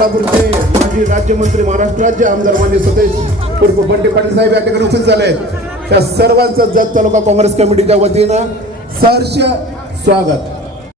सोलापूरचे माजी राज्यमंत्री, महाराष्ट्र राज्य आमदार माननीय सतेज उर्फ बंटी पाटील साहेब या ठिकाणी उपस्थित झाले. त्या सर्वांचं जत तालुका काँग्रेस कमिटीच्या वतीनं सहर्ष स्वागत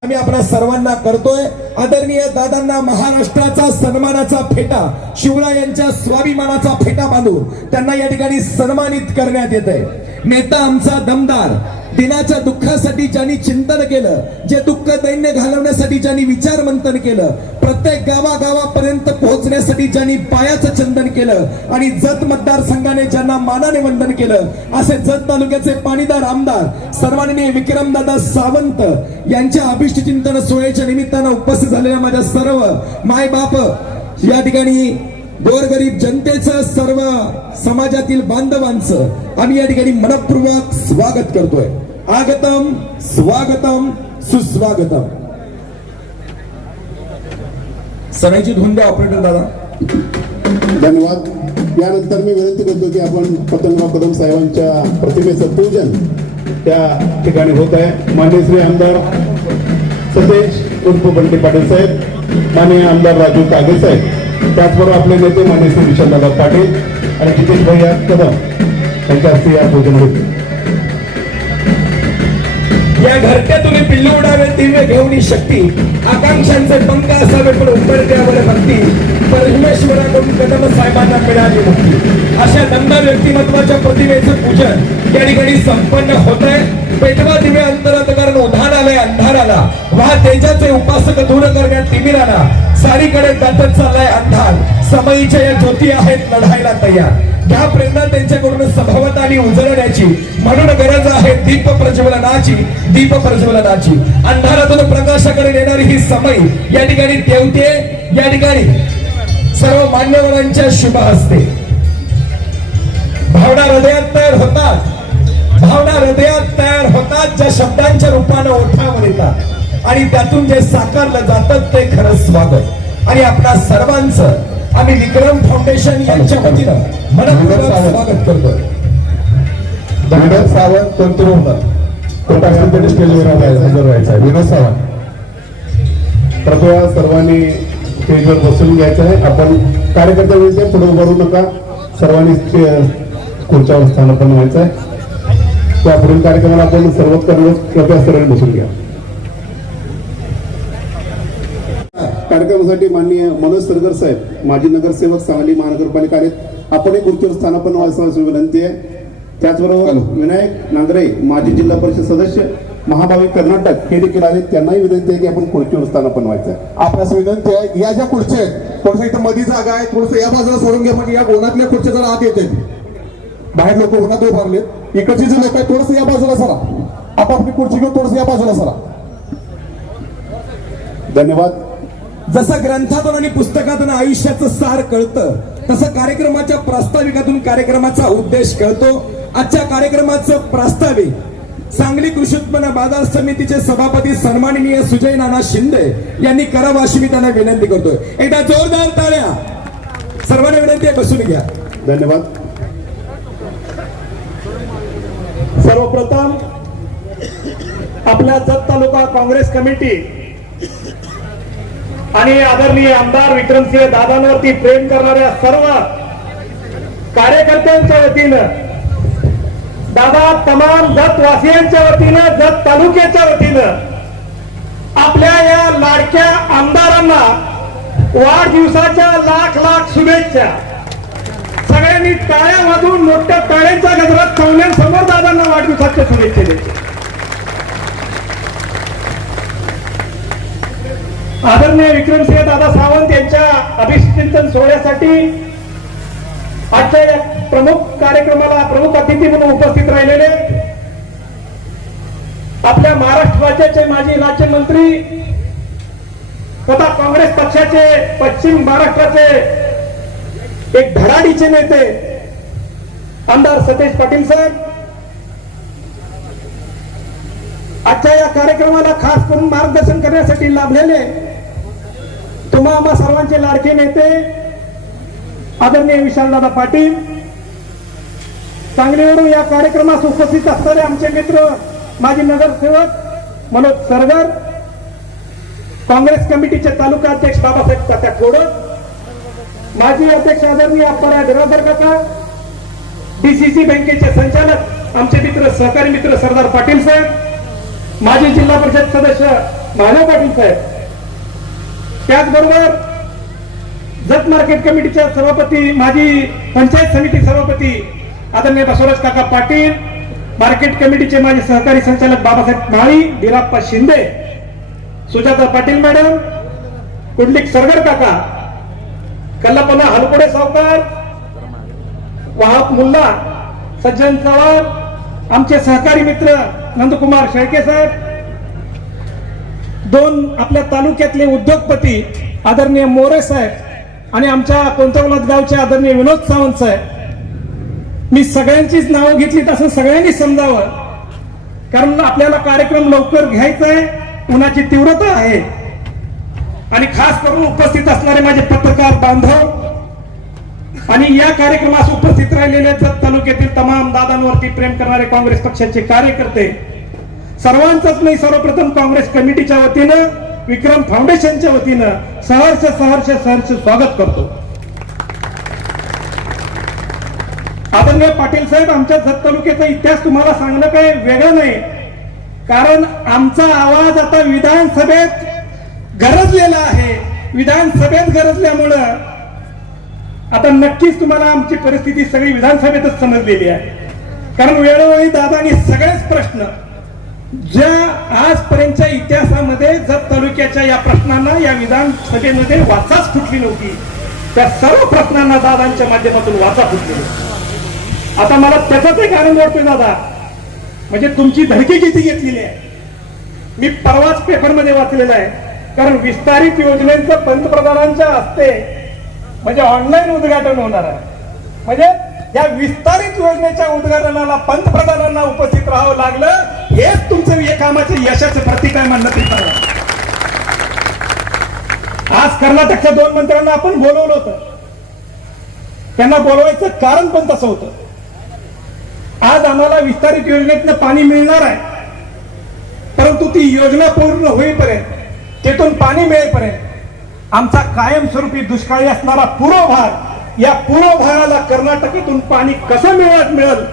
आम्ही आपल्या सर्वांना करतोय. आदरणीय दादांना महाराष्ट्राचा सन्मानाचा फेटा, शिवरायांच्या स्वाभिमानाचा फेटा बांधून त्यांना या ठिकाणी सन्मानित करण्यात येत आहे. नेता आमचा दमदार, दिनाच्या दुःखासाठी ज्यांनी चिंतन केलं, जे दुःख दैन्य घालवण्यासाठी ज्यांनी विचार मंथन केलं, प्रत्येक गावागावापर्यंत पोहोचण्यासाठी ज्यांनी पायाचं चंदन केलं आणि जत मतदारसंघाने ज्यांना मानाने वंदन केलं, असे जत तालुक्याचे पाणीदार आमदार सन्माननीय विक्रमदादा सावंत यांच्या अभिष्ट चिंतन सोहळ्याच्या निमित्तानं उपस्थित झालेल्या माझ्या सर्व माय बाप, या ठिकाणी गोरगरीब जनतेचं, सर्व समाजातील बांधवांचं आम्ही या ठिकाणी मनपूर्वक स्वागत करतोय. आगतम स्वागतम सुस्वागतम. सगळ्यांची धून द्या ऑपरेटर दादा. धन्यवाद. यानंतर मी विनंती करतो की आपण पतंगराव कदम साहेबांच्या प्रतिमेचं पूजन त्या ठिकाणी होत आहे. माननीय श्री आमदार सतेज उर्फ बंटी पाटील साहेब, माननीय आमदार राजू कागे साहेब, त्याचबरोबर आपले नेते माननीय श्री विशालदादा पाटील आणि जितेश भैया कदम यांच्या हस्ते या पूजन होते. या घरट्यातून पिल्लू उडावे दिव्य घेऊन शक्ती, आकांक्षांचे पंख असावे पण उंबरठ्यावर भक्ती, परमेश्वराकडून कदम साहेबांना मिळाली मुक्ती. अशा दमदार व्यक्तिमत्वाच्या प्रतिमेचं पूजन या ठिकाणी संपन्न होत आहे. पेटवा दिवे अंतरात कारण उधाण आलंय अंधाराला, वा तेजाचे उपासक दूर करण्यात तिमिराला, सारीकडे दाटत चाललाय अंधार, समयीच्या या ज्योती आहेत लढायला तयार. घ्या प्रेरणा त्यांच्याकडून सभवताली उजळण्याची, म्हणून गरज आहे दीप प्रज्वलनाची, दीप प्रज्वलनाची. अंधारातून प्रकाशाकडे नेणारी ही समय या ठिकाणी ठेवते. या ठिकाणी सर्व मान्यवरांच्या शुभ हस्ते भावना हृदयात तयार होतात, भावना हृदयात तयार होतात, ज्या शब्दांच्या रूपानं ओठावर येतात आणि त्यातून जे साकारलं जातात ते खरं स्वागत. आणि आपल्या सर्वांचं आम्ही विक्रम फाउंडेशन यांच्या वतीनं मनपूर्वक स्वागत करतोय. विनोद सावंत कोणते विनोद सावंत प्रथम सर्वांनी स्टेजवर बसून घ्यायचं आहे. आपण कार्यकर्ता वेळेस पुढे उभारू नका, सर्वांनी खुर्च्यावर स्थानापन्न व्हायचं आहे. त्या पुढील कार्यक्रमाला आपण सर्व कृपया सर्वांनी बसून घ्या. कार्यक्रमासाठी माननीय मनोज सरगर साहेब, माजी नगरसेवक, सांगली महानगरपालिका आहेत. आपण एक खुर्चीवर स्थानापन्न व्हायचं विनंती आहे. त्याचबरोबर विनायक नांगरे, माजी जिल्हा परिषद सदस्य, महाभावी कर्नाटक, हे देखील आहेत. त्यांनाही विनंती आहे की आपण खुर्चीवर स्थानापन्न व्हायचं आहे. आपल्यास विनंती आहे, या ज्या खुर्च्या आहेत थोडस इथं मध्ये जागा आहे, थोडस या बाजूला सोडून घ्या. म्हणजे या गोणातल्या खुर्च्या जरा आत येते, बाहेर लोक उन्हात उभारलेत. इकडचे जे लोक आहेत थोडस या बाजूला सरा, आपापली खुर्ची घेऊन थोडस या बाजूला सरा. धन्यवाद. जसं ग्रंथातून आणि पुस्तकातून आयुष्याचं सार कळतं, तसं कार्यक्रमाच्या प्रास्ताविकातून कार्यक्रमाचा उद्देश कळतो. आजच्या कार्यक्रमाचं प्रास्ताविक सांगली कृषी उत्पन्न बाजार समितीचे सभापती सन्माननीय सुजय नाना शिंदे यांनी करावं अशी मी त्यांना विनंती करतोय. एकदा जोरदार टाळ्या. सर्वांना विनंती आहे, बसून घ्या. धन्यवाद. सर्वप्रथम आपल्या जत तालुका काँग्रेस कमिटी आणि आदरणीय आमदार विक्रमसिंह दादांवरती प्रेम करणाऱ्या सर्व कार्यकर्त्यांच्या वतीनं, दादा तमाम जत वासियांच्या वतीनं, जत तालुक्याच्या वतीनं आपल्या या लाडक्या आमदारांना वाढदिवसाच्या लाख लाख शुभेच्छा. सगळ्यांनी टाळ्या वाजवून मोठ्या टाळ्यांच्या गजरात पाहुण्यांसमोर दादांना वाढदिवसाच्या शुभेच्छा द्यायच्या. आदरणीय विक्रमसिंह दादा सावंत यांच्या अभिषेकचिंतन सोहळ्यासाठी आजच्या या प्रमुख कार्यक्रमाला प्रमुख अतिथी म्हणून उपस्थित राहिलेले आपल्या महाराष्ट्र राज्याचे माजी राज्यमंत्री तथा काँग्रेस पक्षाचे पश्चिम महाराष्ट्राचे एक धडाडीचे नेते आमदार सतेज पाटील साहेब, आजच्या या कार्यक्रमाला खास करून मार्गदर्शन करण्यासाठी लाभलेले तुम्हा आम्हा सर्वांचे लाडके नेते आदरणीय विशालदादा पाटील, सांगलीवरून या कार्यक्रमास उपस्थित असणारे आमचे मित्र माजी नगरसेवक मनोज सरगर, काँग्रेस कमिटीचे तालुका अध्यक्ष बाबासाहेब तात्या कोडक, माजी अध्यक्ष आदरणीय अप्पाराव बिरादर काका, डीसीसी बँकेचे संचालक आमचे मित्र सहकारी मित्र सरदार पाटील साहेब, माजी जिल्हा परिषद सदस्य महादेव पाटील साहेब, त्याचबरोबर जत मार्केट कमिटीच्या सभापती माजी पंचायत समिती सभापती आदरणीय बसवराज काका पाटील, मार्केट कमिटीचे माजी सहकारी संचालक बाबासाहेब माळी, बिराप्पा शिंदे, सुजाता पाटील मॅडम, कुंडलिक सरगर काका, कल्लापना हलकोडे सावकार, वाहक मुल्ला, सज्जन चव्हाण, आमचे सहकारी मित्र नंदकुमार शेळके साहेब, दोन आपल्या तालुक्यातले उद्योगपती आदरणीय मोरे साहेब आणि आमच्या कोणत्यावलाद गावचे आदरणीय विनोद सावंत साहेब. मी सगळ्यांचीच नावं घेतली तसं सगळ्यांनी समजावं, कारण आपल्याला कार्यक्रम लवकर घ्यायचा आहे, उन्हाची तीव्रता आहे. आणि खास करून उपस्थित असणारे माझे पत्रकार बांधव आणि या कार्यक्रमास उपस्थित राहिलेले जत तालुक्यातील तमाम दादांवरती प्रेम करणारे काँग्रेस पक्षाचे कार्यकर्ते, सर्वांचंच मी सर्वप्रथम काँग्रेस कमिटीच्या वतीनं, विक्रम फाउंडेशनच्या वतीनं सहर्ष सहर्ष सहर्ष स्वागत करतो. आदरणीय पाटील साहेब, आमच्या जत तालुक्याचा इतिहास तुम्हाला सांगणं काही वेगळं नाही, कारण आमचा आवाज आता विधानसभेत गरजलेला आहे. विधानसभेत गरजल्यामुळं आता नक्कीच तुम्हाला आमची परिस्थिती सगळी विधानसभेतच समजलेली आहे. कारण वेळोवेळी दादांनी सगळेच प्रश्न ज्या आजपर्यंतच्या इतिहासामध्ये जत तालुक्याच्या या प्रश्नांना या विधानसभेमध्ये वाचाच फुटली नव्हती, त्या सर्व प्रश्नांना दादांच्या माध्यमातून वाचा फुटलेली. आता मला त्याचाच एक आनंद वाटतोय दादा, म्हणजे तुमची धडकी किती घेतलेली आहे. मी परवाच पेपरमध्ये वाचलेलं आहे, कारण विस्तारित योजनेचं पंतप्रधानांच्या हस्ते म्हणजे ऑनलाईन उद्घाटन होणार आहे. म्हणजे या विस्तारित योजनेच्या उद्घाटनाला पंतप्रधानांना उपस्थित राहावं लागलं, हेच तुमचं या कामाचे यशाचं प्रतीक आहे म्हणलं तरी चालेल. आज कर्नाटकच्या 2 मंत्र्यांना आपण बोलवलं होतं, त्यांना बोलवायचं कारण पण तसं होतं. आज आम्हाला विस्तारित योजनेतनं पाणी मिळणार आहे, परंतु ती योजना पूर्ण होईपर्यंत, तेथून पाणी मिळेपर्यंत आमचा कायमस्वरूपी दुष्काळी असणारा पूर्व भाग, या पूर्व भागाला कर्नाटकातून पाणी कसं मिळेल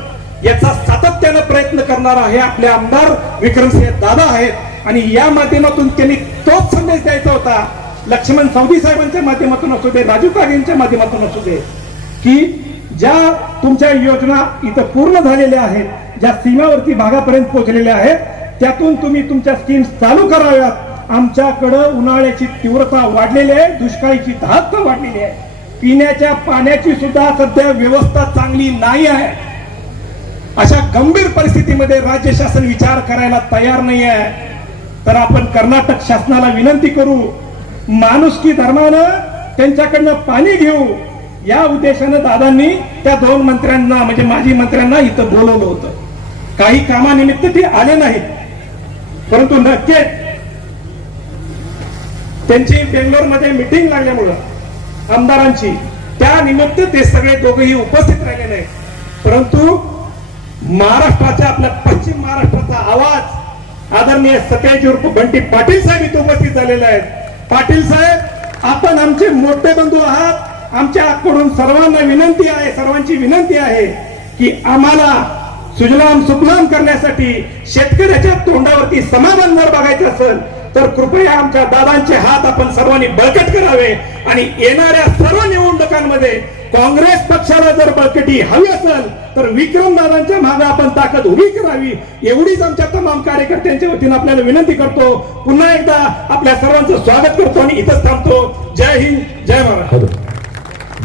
याचा सातत्यानं प्रयत्न करणारा हे आपले आमदार विक्रमसिंह दादा आहेत. आणि या माध्यमातून त्यांनी तोच संदेश द्यायचा होता, लक्ष्मण सावदी साहेबांच्या माध्यमातून असू दे, राजू कागेंच्या माध्यमातून असू दे, की ज्या तुमच्या योजना इथं पूर्ण झालेल्या आहेत, ज्या सीमावर्ती भागापर्यंत पोहोचलेल्या आहेत, त्यातून तुम्ही तुमच्या स्कीम्स चालू कराव्यात. आमच्याकडं उन्हाळ्याची तीव्रता वाढलेली आहे, दुष्काळीची दाहकता वाढलेली आहे, पिण्याच्या पाण्याची सुद्धा सध्या व्यवस्था चांगली नाही आहे. अशा गंभीर परिस्थितीमध्ये राज्य शासन विचार करायला तयार नाही आहे. तर आपण कर्नाटक शासनाला विनंती करू, माणुसकी धर्मानं त्यांच्याकडनं पाणी घेऊ. या उद्देशानं दादांनी त्या 2 मंत्र्यांना म्हणजे माजी मंत्र्यांना इथं बोलवलं होतं. काही कामानिमित्त ते आले नाहीत, परंतु नक्कीच त्यांची बेंगलोरमध्ये मीटिंग लागल्यामुळं आमदारांची, त्या निमित्त ते सगळे दोघेही उपस्थित राहिले नाहीत. परंतु महाराष्ट्राच्या, आपल्या पश्चिम महाराष्ट्राचा आवाज आदरणीय सतेज उर्फ बंटी पाटील साहेब इथे उपस्थित झालेले आहेत. पाटील साहेब, आपण आमचे मोठे बंधू आहात. आमच्याकडून सर्वांना विनंती आहे, सर्वांची विनंती आहे की आम्हाला सुजलाम सुफलाम करण्यासाठी शेतकऱ्याच्या तोंडावरती समाधान जर बघायचं असेल तर कृपया आमच्या दादांचे हात आपण सर्वांनी बळकट करावे. आणि येणाऱ्या सर्व निवडणुकांमध्ये काँग्रेस पक्षाला जर बळकटी हवी असेल तर विक्रम दादांच्या मागे आपण ताकद उभी करावी. एवढीच आमच्या तमाम कार्यकर्त्यांच्या वतीनं आपल्याला विनंती करतो. पुन्हा एकदा आपल्या सर्वांचं स्वागत करतो आणि इथंच थांबतो. जय हिंद, जय महाराष्ट्र.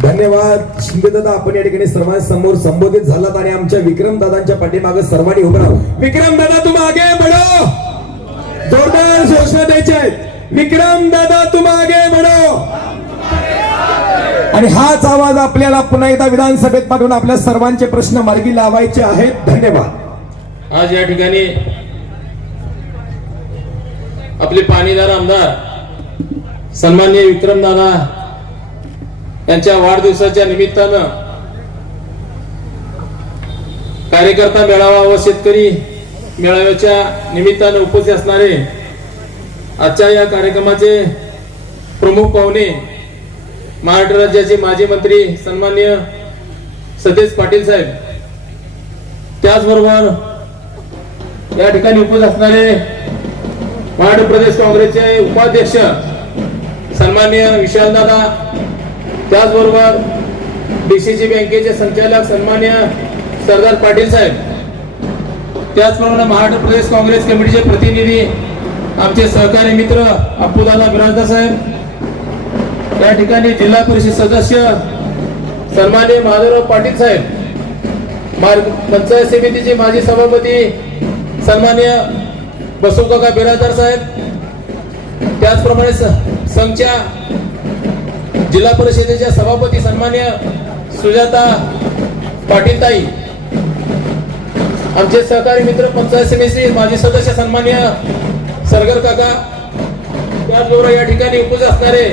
धन्यवाद शिंदे दादा, आपण या ठिकाणी सर्वांसमोर संबोधित झालात आणि आमच्या विक्रम दादांच्या पाठीमागे सर्वांनी उभं राहा. विक्रम दादा तुम आगे बढ़ो, जोरदार घोषणा द्यायच्या आहेत. विक्रम दादा तुम आगे बढ़ो. आणि हाच आवाज आपल्याला पुन्हा एकदा विधानसभेत पाठवून आपल्या सर्वांचे प्रश्न मार्गी लावायचे आहेत. धन्यवाद. आज या ठिकाणी आपले पाणीदार आमदार सन्माननीय विक्रम दादा यांच्या वाढदिवसाच्या निमित्तानं कार्यकर्ता मेळावा व शेतकरी मेळाव्याच्या निमित्तानं उपस्थित असणारे आजच्या या कार्यक्रमाचे प्रमुख पाहुणे महाराष्ट्र राज्याचे माजी मंत्री सन्माननीय सतेज पाटील साहेब, त्याचबरोबर या ठिकाणी उपस्थित असणारे महाराष्ट्र प्रदेश काँग्रेसचे उपाध्यक्ष सन्माननीय विशालदादा, त्याचबरोबर डीसीसी बँकेचे संचालक सन्माननीय सरदार पाटील साहेब, त्याचप्रमाणे महाराष्ट्र प्रदेश काँग्रेस कमिटीचे प्रतिनिधी आमचे सहकारी मित्र अप्पूदादा बिराजदार साहेब, या ठिकाणी जिल्हा परिषद सदस्य सन्माननीय माधवराव पाटील साहेब, पंचायत समितीचे माजी सभापती सन्माननीय बसवकाका बिराजदार साहेब, त्याचप्रमाणे संघच्या जिल्हा परिषदेच्या सभापती सन्माननीय सुजाता पाटील ताई, आमचे सहकारी मित्र पंचायत समितीचे माजी सदस्य सन्माननीय सरगर काका, त्याचबरोबर या ठिकाणी उपस्थित असणारे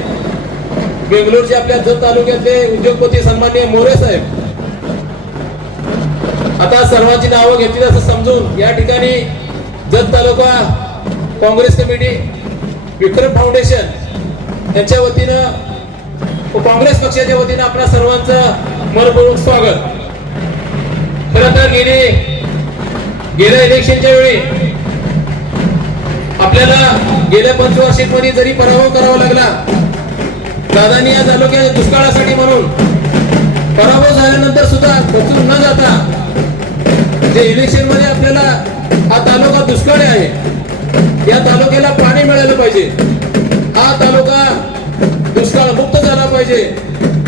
बेंगलोरचे आपल्या जत तालुक्यातले उद्योगपती सन्माननीय मोरे साहेब. आता सर्वांची नावं घेतली असं समजून या ठिकाणी जत तालुका काँग्रेस कमिटी, विक्रम फाउंडेशन यांच्या वतीनं व काँग्रेस पक्षाच्या वतीनं आपल्या सर्वांचं मनपूर्वक स्वागत. खरं तर गेल्या इलेक्शनच्या वेळी आपल्याला गेल्या पंचवार्षिकमध्ये जरी पराभव करावा लागला, दादांनी या तालुक्यात दुष्काळासाठी म्हणून पराभव झाल्यानंतर सुद्धा खचून न जाता जे इलेक्शन मध्ये आपल्याला हा तालुका दुष्काळी आहे, या तालुक्याला पाणी मिळालं पाहिजे, हा तालुका दुष्काळ मुक्त झाला पाहिजे,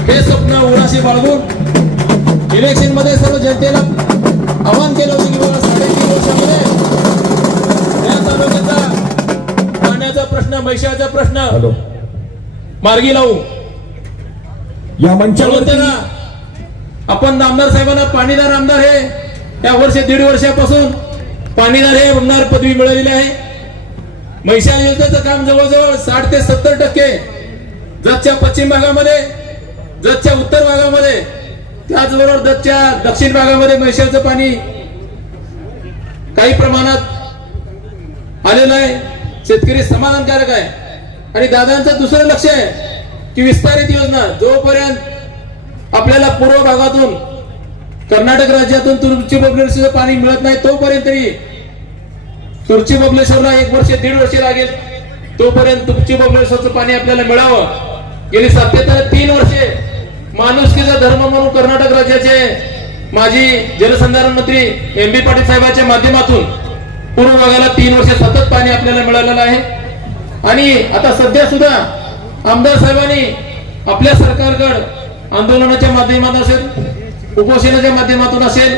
हे स्वप्न उराशी बाळगून इलेक्शन मध्ये सर्व जनतेला आवाहन केलं होतं की बाबा 3.5 वर्षामध्ये या तालुक्याचा पाण्याचा प्रश्न, मैशाचा प्रश्न मार्गी लावू. या मंचावर आपण आमदार साहेबांना पाणीदार आमदार हे या वर्ष 1.5 वर्षापासून पाणीदार हे आमदार पदवी मिळालेली आहे. मैशा योजनेचं काम जवळजवळ 60 ते 70% जतच्या पश्चिम भागामध्ये, जतच्या उत्तर भागामध्ये, त्याचबरोबर जतच्या दक्षिण भागामध्ये मैशाचं पाणी काही प्रमाणात आलेलं आहे. शेतकरी समाधानकारक आहे. आणि दादांचं दुसरं लक्ष आहे की विस्तारित योजना, जोपर्यंत आपल्याला पूर्व भागातून कर्नाटक राज्यातून तुर्ची बबलेश्वरचं पाणी मिळत नाही तोपर्यंत तरी तुर्ची बबलेश्वरला 1 वर्ष 1.5 वर्ष लागेल, तोपर्यंत तुर्ची बबलेश्वरचं पाणी आपल्याला मिळावं. गेली 73 वर्षे माणुसकीचा धर्म म्हणून कर्नाटक राज्याचे माजी जलसंधारण मंत्री एम.बी. पाटील साहेबांच्या माध्यमातून पूर्व भागाला 3 वर्ष सतत पाणी आपल्याला मिळालेलं आहे. आणि आता सध्या सुद्धा आमदार साहेबांनी आपल्या सरकारकडे आंदोलनाच्या माध्यमातून असेल, उपोषणाच्या माध्यमातून असेल,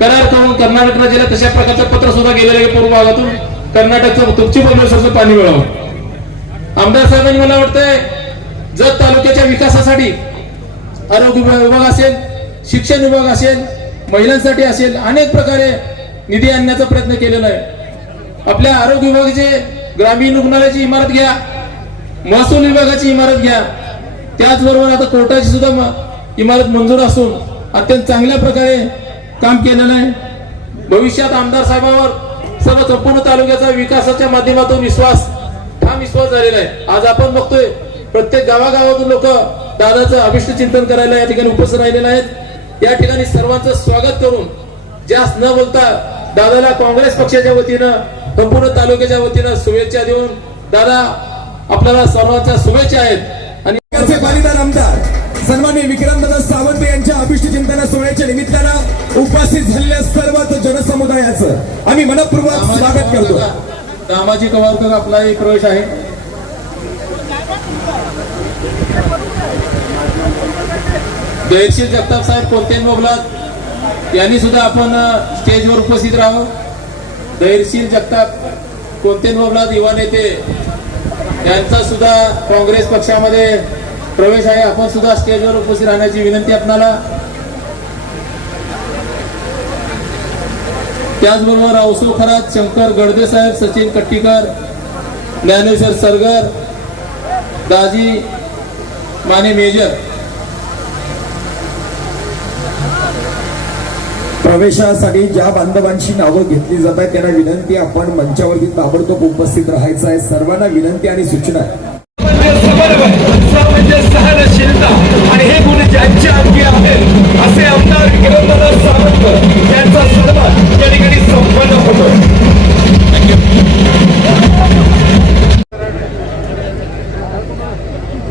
करार करून कर्नाटक राज्याला तशा प्रकारचं पत्र सुद्धा गेलेलं आहे पूर्व भागातून कर्नाटकचं तुर्ची बबलेश्वरचं पाणी मिळावं. आमदार साहेबांनी मला वाटतंय जत तालुक्याच्या विकासासाठी आरोग्य विभाग असेल, शिक्षण विभाग असेल, महिलांसाठी असेल, अनेक प्रकारे निधी आणण्याचा प्रयत्न केलेला आहे. आपल्या आरोग्य विभागाचे ग्रामीण रुग्णालयाची इमारत घ्या, महसूल विभागाची इमारत घ्या, त्याचबरोबर आता कोर्टाची सुद्धा इमारत मंजूर असून अत्यंत चांगल्या प्रकारे काम केलेलं आहे. भविष्यात आमदार साहेबांवर सर्व संपूर्ण तालुक्याचा विकासाच्या माध्यमातून ठाम विश्वास झालेला आहे. आज आपण बघतोय प्रत्येक गावागावातून लोक दादाचं अभिष्ट चिंतन करायला या ठिकाणी उपस्थित राहिलेले आहेत. या ठिकाणी सर्वांचं स्वागत करून जास्त न बोलता दादाला काँग्रेस पक्षाच्या वतीनं, संपूर्ण तालुक्याच्या वतीनं शुभेच्छा देऊन दादा आपल्याला सर्वांच्या शुभेच्छा आहेत. आणि पाणीदार आमदार सन्माननीय विक्रमदादा सावंत यांच्या अभिष्ट चिंतन सोहळ्याच्या निमित्तानं उपस्थित झालेल्या सर्वच जनसमुदायाचं आम्ही मनपूर्वक स्वागत करतो. रामाजी कवारकर आपलाही प्रवेश आहे. दयशील जगताप साहेब कोणत्याही मोगलात यांनी सुद्धा आपण स्टेजवर उपस्थित राहावं. दयशील जगताप कोणत्याही मोगलात युवा नेते यांचा सुद्धा काँग्रेस पक्षामध्ये प्रवेश आहे. आपण सुद्धा स्टेजवर उपस्थित राहण्याची विनंती आपणाला. त्याचबरोबर औसो खरात, शंकर गडदे साहेब, सचिन कट्टीकर, ज्ञानेश्वर सरगर, दाजी माने मेजर. प्रवेशासाठी ज्या बांधवांची नावं घेतली जात आहेत त्यांना विनंती, आपण मंचावरती ताबडतोब उपस्थित राहायचं आहे. सर्वांना विनंती आणि सूचना आहे. संवेदनशीलता आणि हे गुण ज्यांच्या अंगी आहेत असे आमदार विक्रमदादा सावंत यांचा सन्मान या ठिकाणी संपन्न होतो.